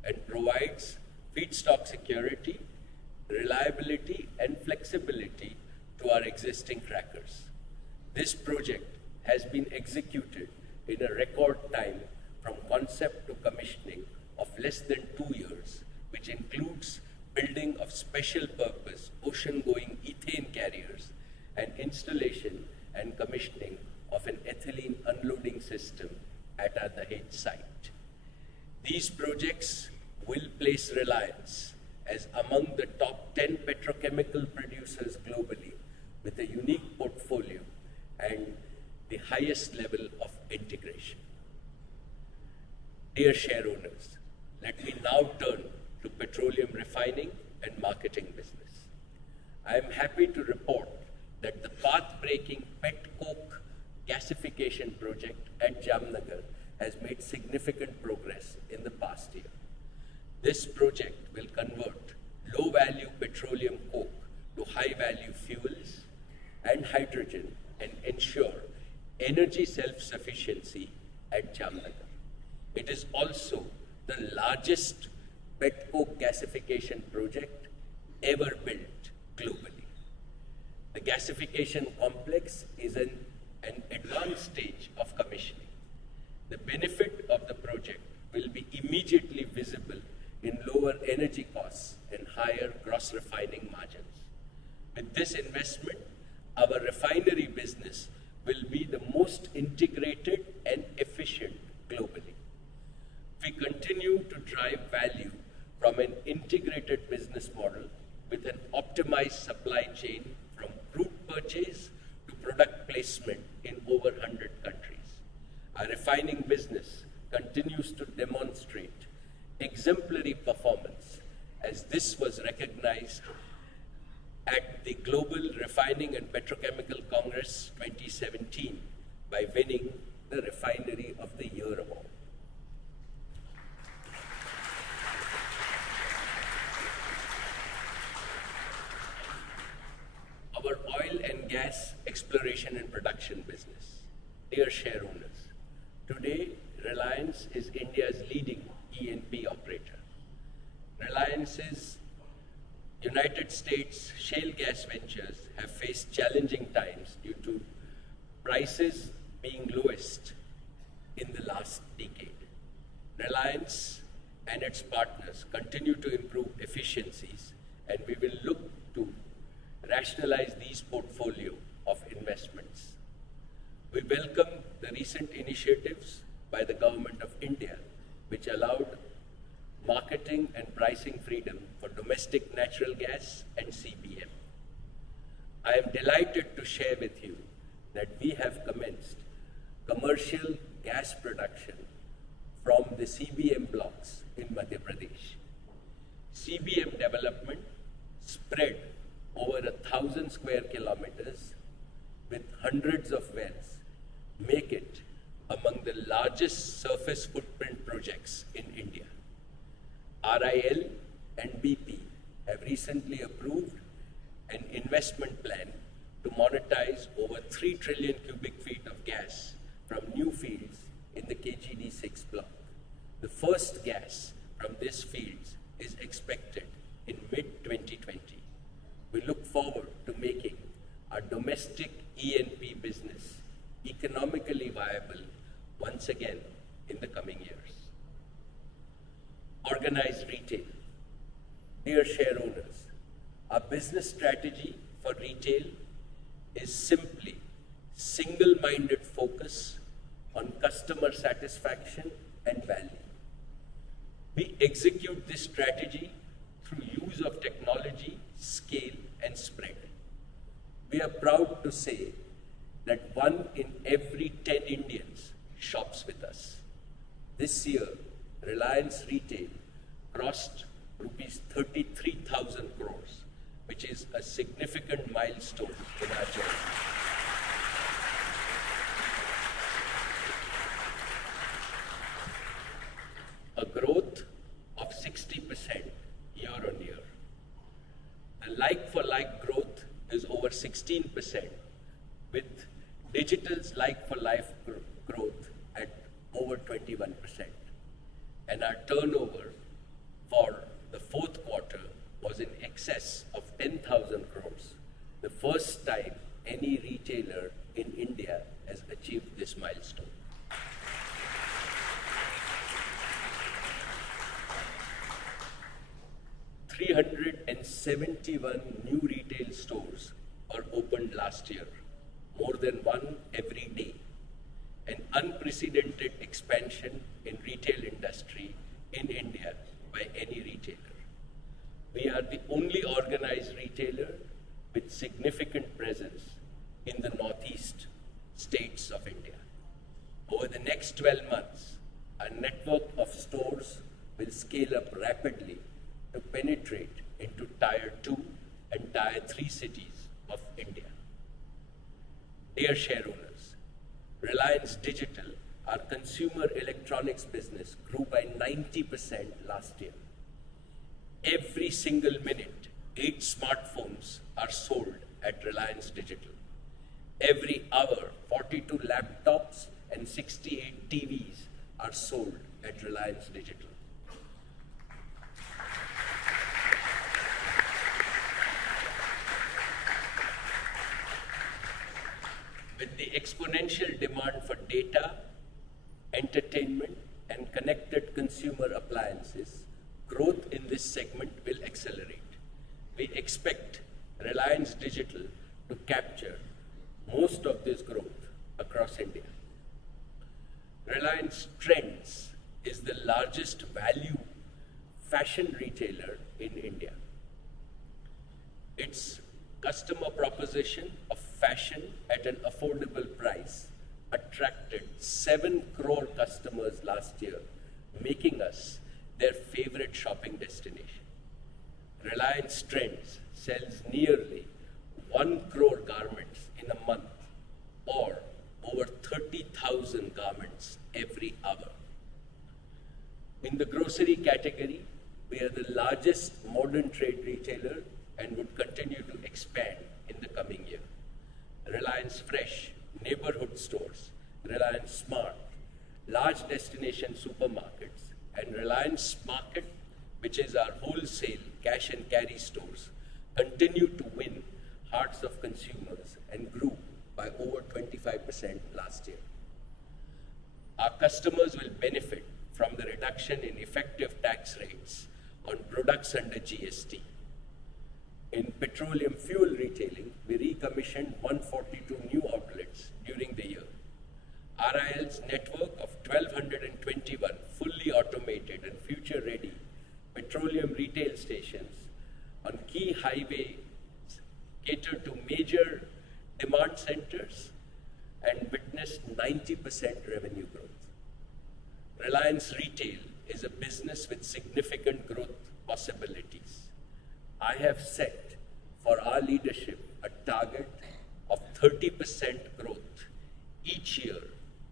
and provides feedstock security, reliability, and flexibility to our existing crackers. This project has been executed in a record time from concept to commissioning of less than 2 years, which includes building of special purpose ocean-going ethane carriers and installation and commissioning of an ethylene unloading system at our Dahej site. These projects will place Reliance as among the top 10 petrochemical producers globally with a unique portfolio and the highest level of integration. Dear shareowners, let me now turn to petroleum refining and marketing business. I am happy to report that the path-breaking pet coke gasification project at Jamnagar has made significant progress in the past year. This project will convert low-value petroleum coke to high-value fuels and hydrogen and ensure energy self-sufficiency at Jamnagar. It is also the largest pet coke gasification project ever built globally. The gasification complex is in an advanced stage of commissioning. The benefit of the project will be immediately visible in lower energy costs and higher gross refining margins. With this investment, our refinery business will be the most integrated and efficient globally. We continue to drive value from an integrated business model with an optimized supply chain from crude purchase to product placement in over 100 countries. Our refining business continues to demonstrate exemplary performance, as this was recognized at the Global Refining and Petrochemical Congress 2017 by winning the Refinery of the Year award. Our oil and gas exploration and production business. Dear shareowners, today Reliance is India's leading E&P operator. Reliance's United States shale gas ventures have faced challenging times due to prices being lowest in the last decade. Reliance and its partners continue to improve efficiencies, and we will look to rationalize these portfolio of investments. We welcome the recent initiatives by the Government of India, which allowed marketing and pricing freedom for domestic natural gas and CBM. I am delighted to share with you that we have commenced commercial gas production from the CBM blocks in Madhya Pradesh. CBM development spread over 1,000 square kilometers with hundreds of wells make it among the largest surface footprint projects in India. RIL and BP have recently approved an investment plan to monetize over 3 trillion cubic feet of gas from new fields in the KGD6 block. The first gas from these fields is expected in mid-2020. We look forward to making our domestic E&P business economically viable once again in the coming years. Organized retail. Dear share owners, our business strategy for retail is simply single-minded focus on customer satisfaction and value. We execute this strategy through use of technology, scale, and spread. We are proud to say that 1 in every 10 Indians shops with us. This year, Reliance Retail crossed rupees 33,000 crores, which is a significant milestone in our journey. A growth of 60% year on year. The like-for-like growth is over 16%, with digital's like-for-like growth at over 21%. And our turnover for the fourth quarter was in excess of 10,000 crores, the first time any retailer in India has achieved this milestone. $371 new retail stores were opened last year, more than 1 every day, an unprecedented expansion in retail industry in India by any retailer. We are the only organized retailer with significant presence in the northeast states of India. Over the next 12 months, our network of stores will scale up rapidly to penetrate into Tier 2 and Tier 3 cities of India. Dear share owners, Reliance Digital, our consumer electronics business, grew by 90% last year. Every single minute, 8 smartphones are sold at Reliance Digital. Every hour, 42 laptops and 68 TVs are sold at Reliance Digital. With the exponential demand for data, entertainment, and connected consumer appliances, growth in this segment will accelerate. We expect Reliance Digital to capture most of this growth across India. Reliance Trends is the largest value fashion retailer in India. Its customer proposition of fashion at an affordable price attracted 7 crore customers last year, making us their favorite shopping destination. Reliance Trends sells nearly 1 crore garments in a month, or over 30,000 garments every hour. In the grocery category, we are the largest modern trade retailer and would continue to expand in the coming year. Reliance Fresh, neighborhood stores, Reliance Smart, large destination supermarkets, and Reliance Market, which is our wholesale cash and carry stores, continue to win hearts of consumers and grew by over 25% last year. Our customers will benefit from the reduction in effective tax rates on products under GST. In petroleum fuel retailing, we recommissioned 142 new outlets during the year. RIL's network of 1,221 fully automated and future-ready petroleum retail stations on key highways cater to major demand centers and witnessed 90% revenue growth. Reliance Retail is a business with significant growth possibilities. I have set for our leadership a target of 30% growth each year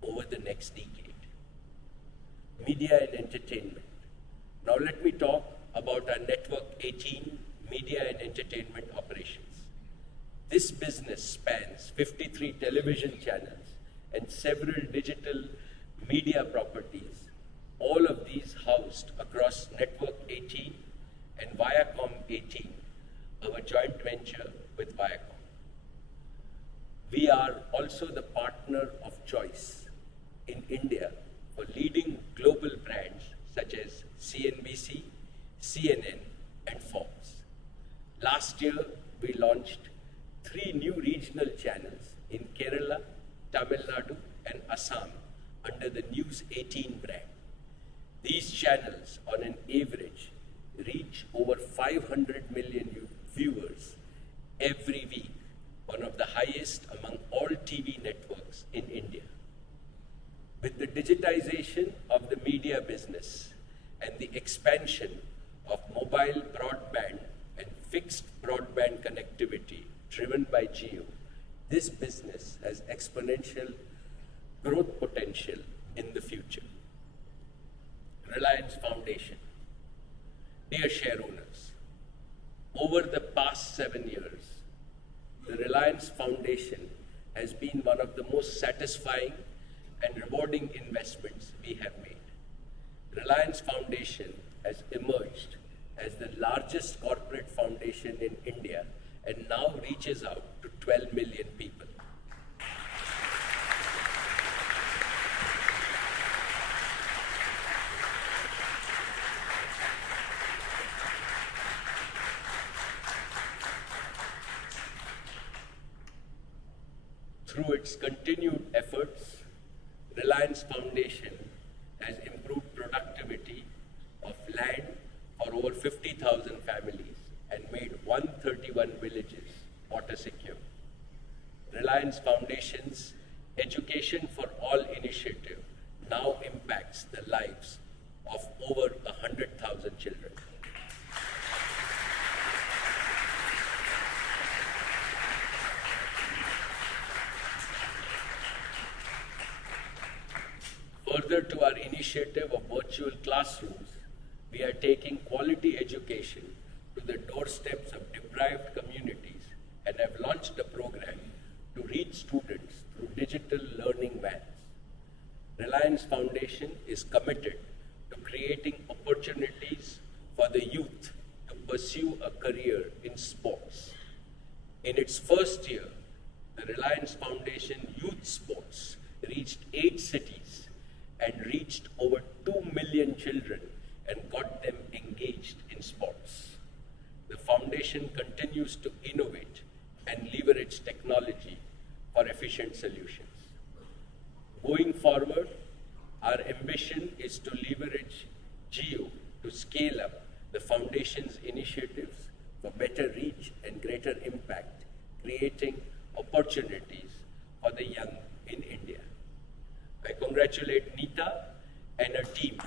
over the next next decade. Media and entertainment. Now let me talk about our Network 18 media and entertainment operations. This business spans 53 television channels and several digital media properties, all of these housed across Network 18 and Viacom 18, our joint venture with Viacom. We are also the partner of choice in India for leading global brands such as CNBC, CNN, and Forbes. Last year, we launched 3 new regional channels in Kerala, Tamil Nadu, and Assam under the News 18 brand. These channels, on an average, reach over 500 million viewers every week, one of the highest among all TV networks in India. With the digitization of the media business and the expansion of mobile broadband and fixed broadband connectivity driven by Jio, this business has exponential growth potential in the future. Reliance Foundation. Dear shareowners, over the past 7 years, the Reliance Foundation has been one of the most satisfying and rewarding investments we have made. Reliance Foundation has emerged as the largest corporate foundation in India and now reaches out to 12 million people. Through its continued efforts, Reliance Foundation has improved productivity of land for over 50,000 families and made 131 villages water secure. Reliance Foundation's Education for All initiative now impacts the lives of over 100,000 children. Further to our initiative of virtual classrooms, we are taking quality education to the doorsteps of deprived communities and have launched a program to reach students through digital learning vans. Reliance Foundation is committed to creating opportunities for the youth to pursue a career in sports. In its first year, the Reliance Foundation Youth Sports reached 8 cities and reached over 2 million children and got them engaged in sports. The foundation continues to innovate and leverage technology for efficient solutions. Going forward, our ambition is to leverage Jio to scale up the foundation's initiatives for better reach and greater impact, creating opportunities for the young in India. I congratulate Neeta and her team.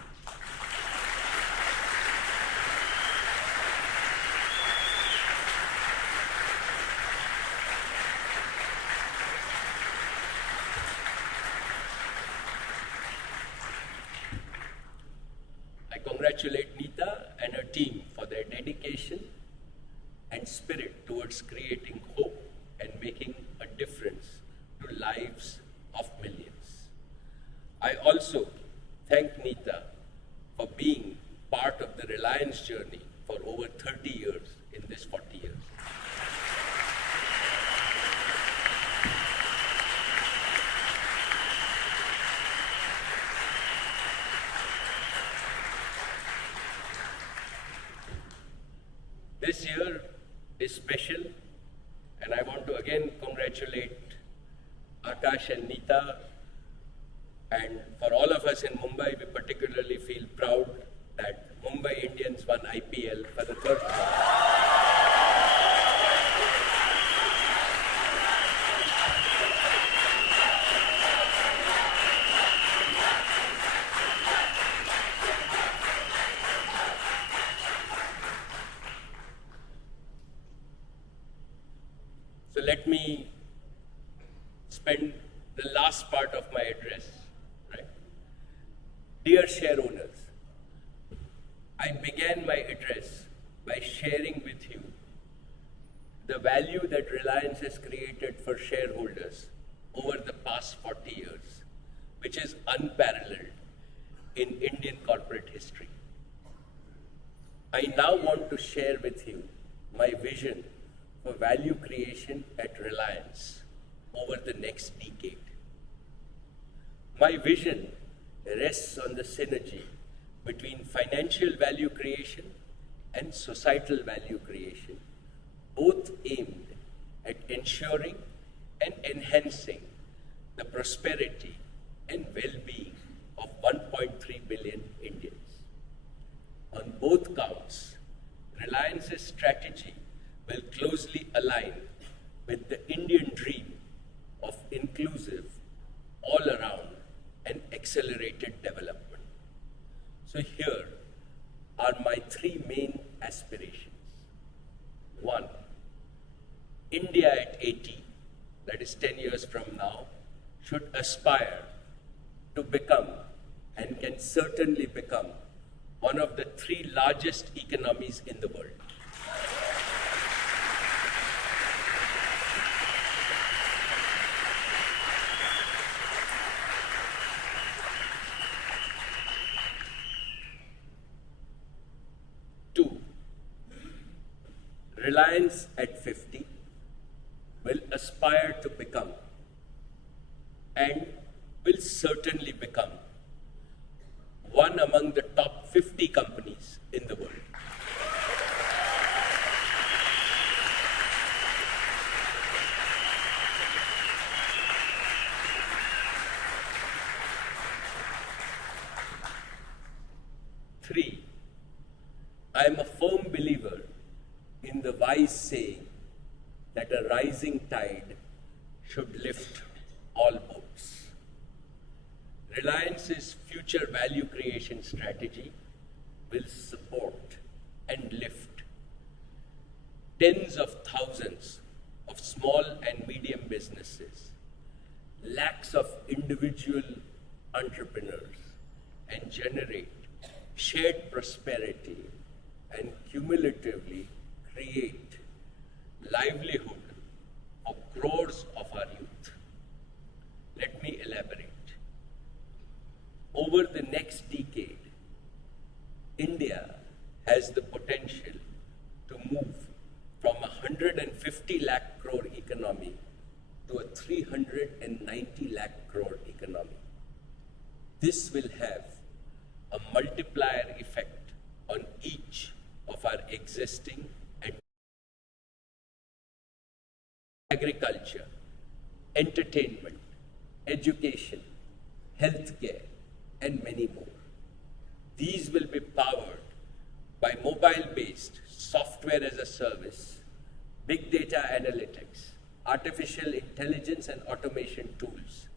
I congratulate Neeta and her team for their dedication and spirit towards creating hope and making a difference to lives of millions. I also thank Neeta for being part of the Reliance journey for over 30 years in this 40 years. This year is special, and I want to again congratulate Akash and Neeta. And for all of us in Mumbai, we particularly feel proud that Mumbai Indians won IPL for the 3rd time. So let me spend the last part of my address, right, Dear share owners, I began my address by sharing with you the value that Reliance has created for shareholders over the past 40 years, which is unparalleled in Indian corporate history. I now want to share with you my vision for value creation at Reliance over the next decade. My vision rests on the synergy between financial value creation and societal value creation, both aimed at ensuring and enhancing the prosperity and well-being of 1.3 billion Indians. On both counts, Reliance's strategy will closely align with the Indian dream of inclusive, all-around, and accelerated development. So here are my three main aspirations. One, India at 80, that is 10 years from now, should aspire to become, and can certainly become, one of the three largest economies in the world. Two, Reliance at 50 will aspire to become, and will certainly become, one among the top 50 companies in the world. Three, I am a firm believer in the wise saying that a rising tide should lift all boats. Reliance's future value creation strategy will support and lift tens of thousands of small and medium businesses, lakhs of individual entrepreneurs, and generate shared prosperity and cumulatively create livelihood for crores of our youth. Let me elaborate. Over the next decade, India has the potential to move from a 150 lakh crore economy to a 390 lakh crore economy. This will have a multiplier effect on each of our existing and agriculture, entertainment, education, healthcare, and many more. These will be powered by mobile-based software as a service, big data analytics, artificial intelligence and automation tools,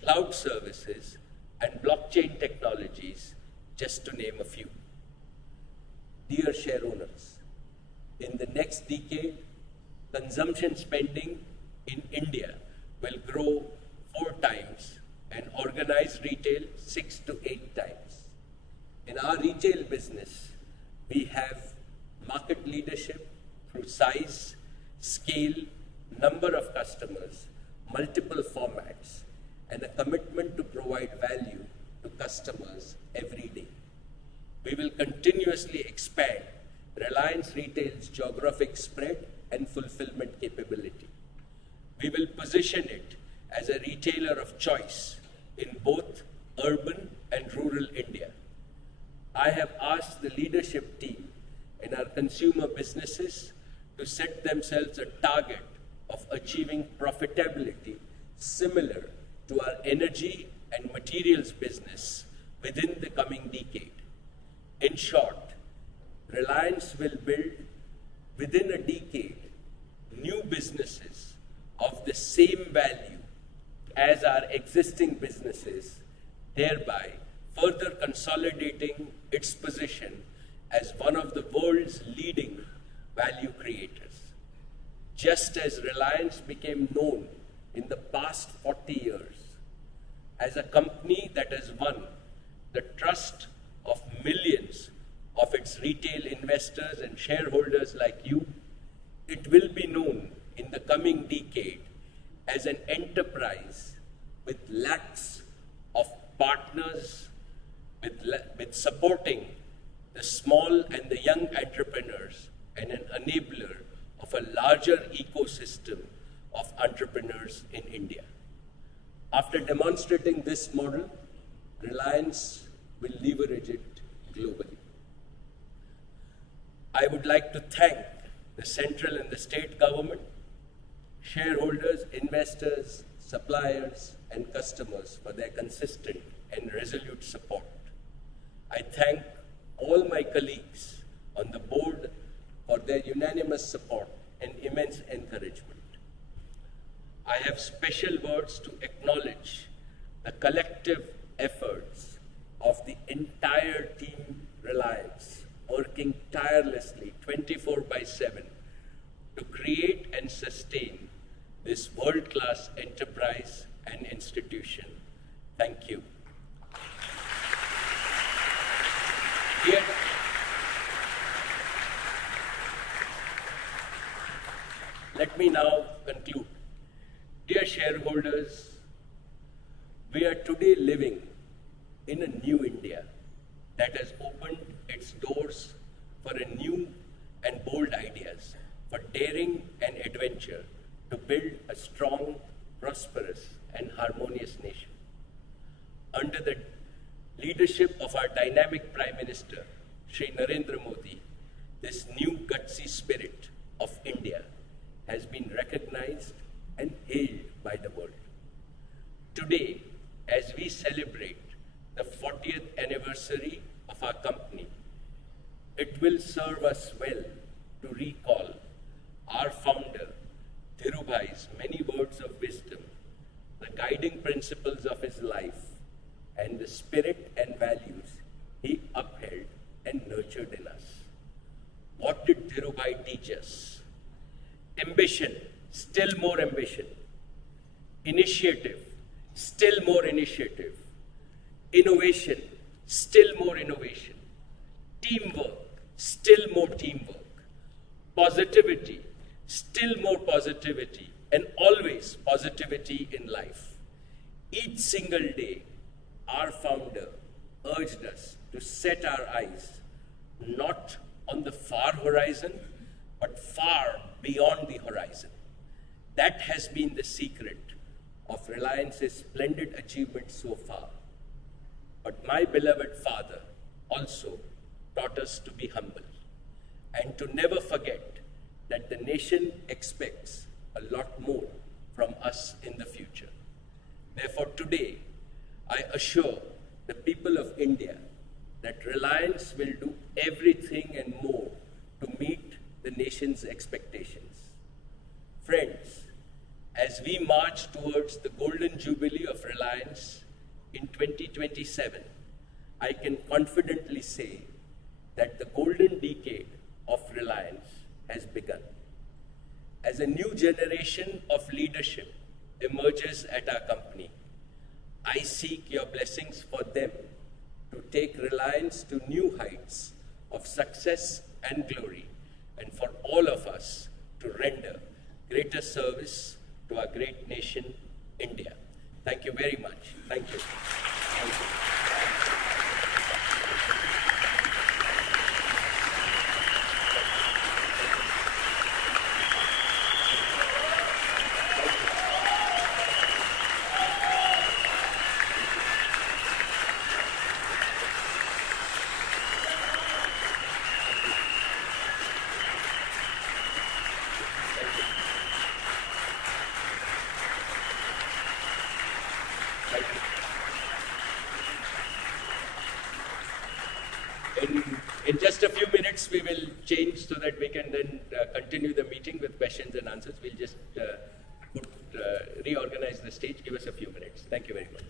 cloud services, and blockchain technologies, just to name a few. Dear share owners, in the next decade, consumption spending in India will grow 4 times and organized retail 6 to 8 times. In our retail business, we have market leadership through size, scale, number of customers, multiple formats, and a commitment to provide value to customers every day. We will continuously expand Reliance Retail's geographic spread and fulfillment capability. We will position it as a retailer of choice in both urban and rural India. I have asked the leadership team in our consumer businesses to set themselves a target of achieving profitability similar to our energy and materials business within the coming decade. In short, Reliance will build within a decade new businesses of the same value as our existing businesses, thereby further consolidating its position as one of the world's leading value creators. Just as Reliance became known in the past 40 years as a company that has won the trust of millions of its retail investors and shareholders like you, it will be known in the coming decade as an enterprise with lakhs of partners, with supporting the small and the young entrepreneurs and an enabler of a larger ecosystem of entrepreneurs in India. After demonstrating this model, Reliance will leverage it globally. I would like to thank the central and the state government, shareholders, investors, suppliers, and customers for their consistent and resolute support. I thank all my colleagues on the board for their unanimous support and immense encouragement. I have special words to acknowledge the collective efforts of the entire team Reliance, working tirelessly 24/7 to create and sustain this world-class enterprise and institution. Thank you. Let me now conclude. Dear shareholders, we are today living in a new India that has opened its doors for a new and bold ideas, for daring and adventure to build a strong, prosperous, and harmonious nation. Under the leadership of our dynamic Prime Minister, Shri Narendra Modi, this new gutsy spirit of India has been recognized and hailed by the world. Today, as we celebrate the 40th anniversary of our company, it will serve us well to recall our founder, Dhirubhai's many words of wisdom, the guiding principles of his life, and the spirit and values he upheld and nurtured in us. What did Dhirubhai teach us? Ambition, still more ambition. Initiative, still more initiative. Innovation, still more innovation. Teamwork, still more teamwork. Positivity, still more positivity, and always positivity in life. Each single day, our founder urged us to set our eyes not on the far horizon, but far beyond the horizon. That has been the secret of Reliance's splendid achievements so far. But my beloved father also taught us to be humble and to never forget that the nation expects a lot more from us in the future. Therefore, today, I assure the people of India that Reliance will do everything and more to meet the nation's expectations. Friends, as we march towards the golden jubilee of Reliance in 2027, I can confidently say that the golden decade of Reliance has begun. As a new generation of leadership emerges at our company, I seek your blessings for them to take Reliance to new heights of success and glory, and for all of us to render greater service to our great nation, India. Thank you very much. Thank you. Thank you. In just a few minutes, we will change so that we can then continue the meeting with questions and answers. We'll just reorganize the stage. Give us a few minutes. Thank you very much.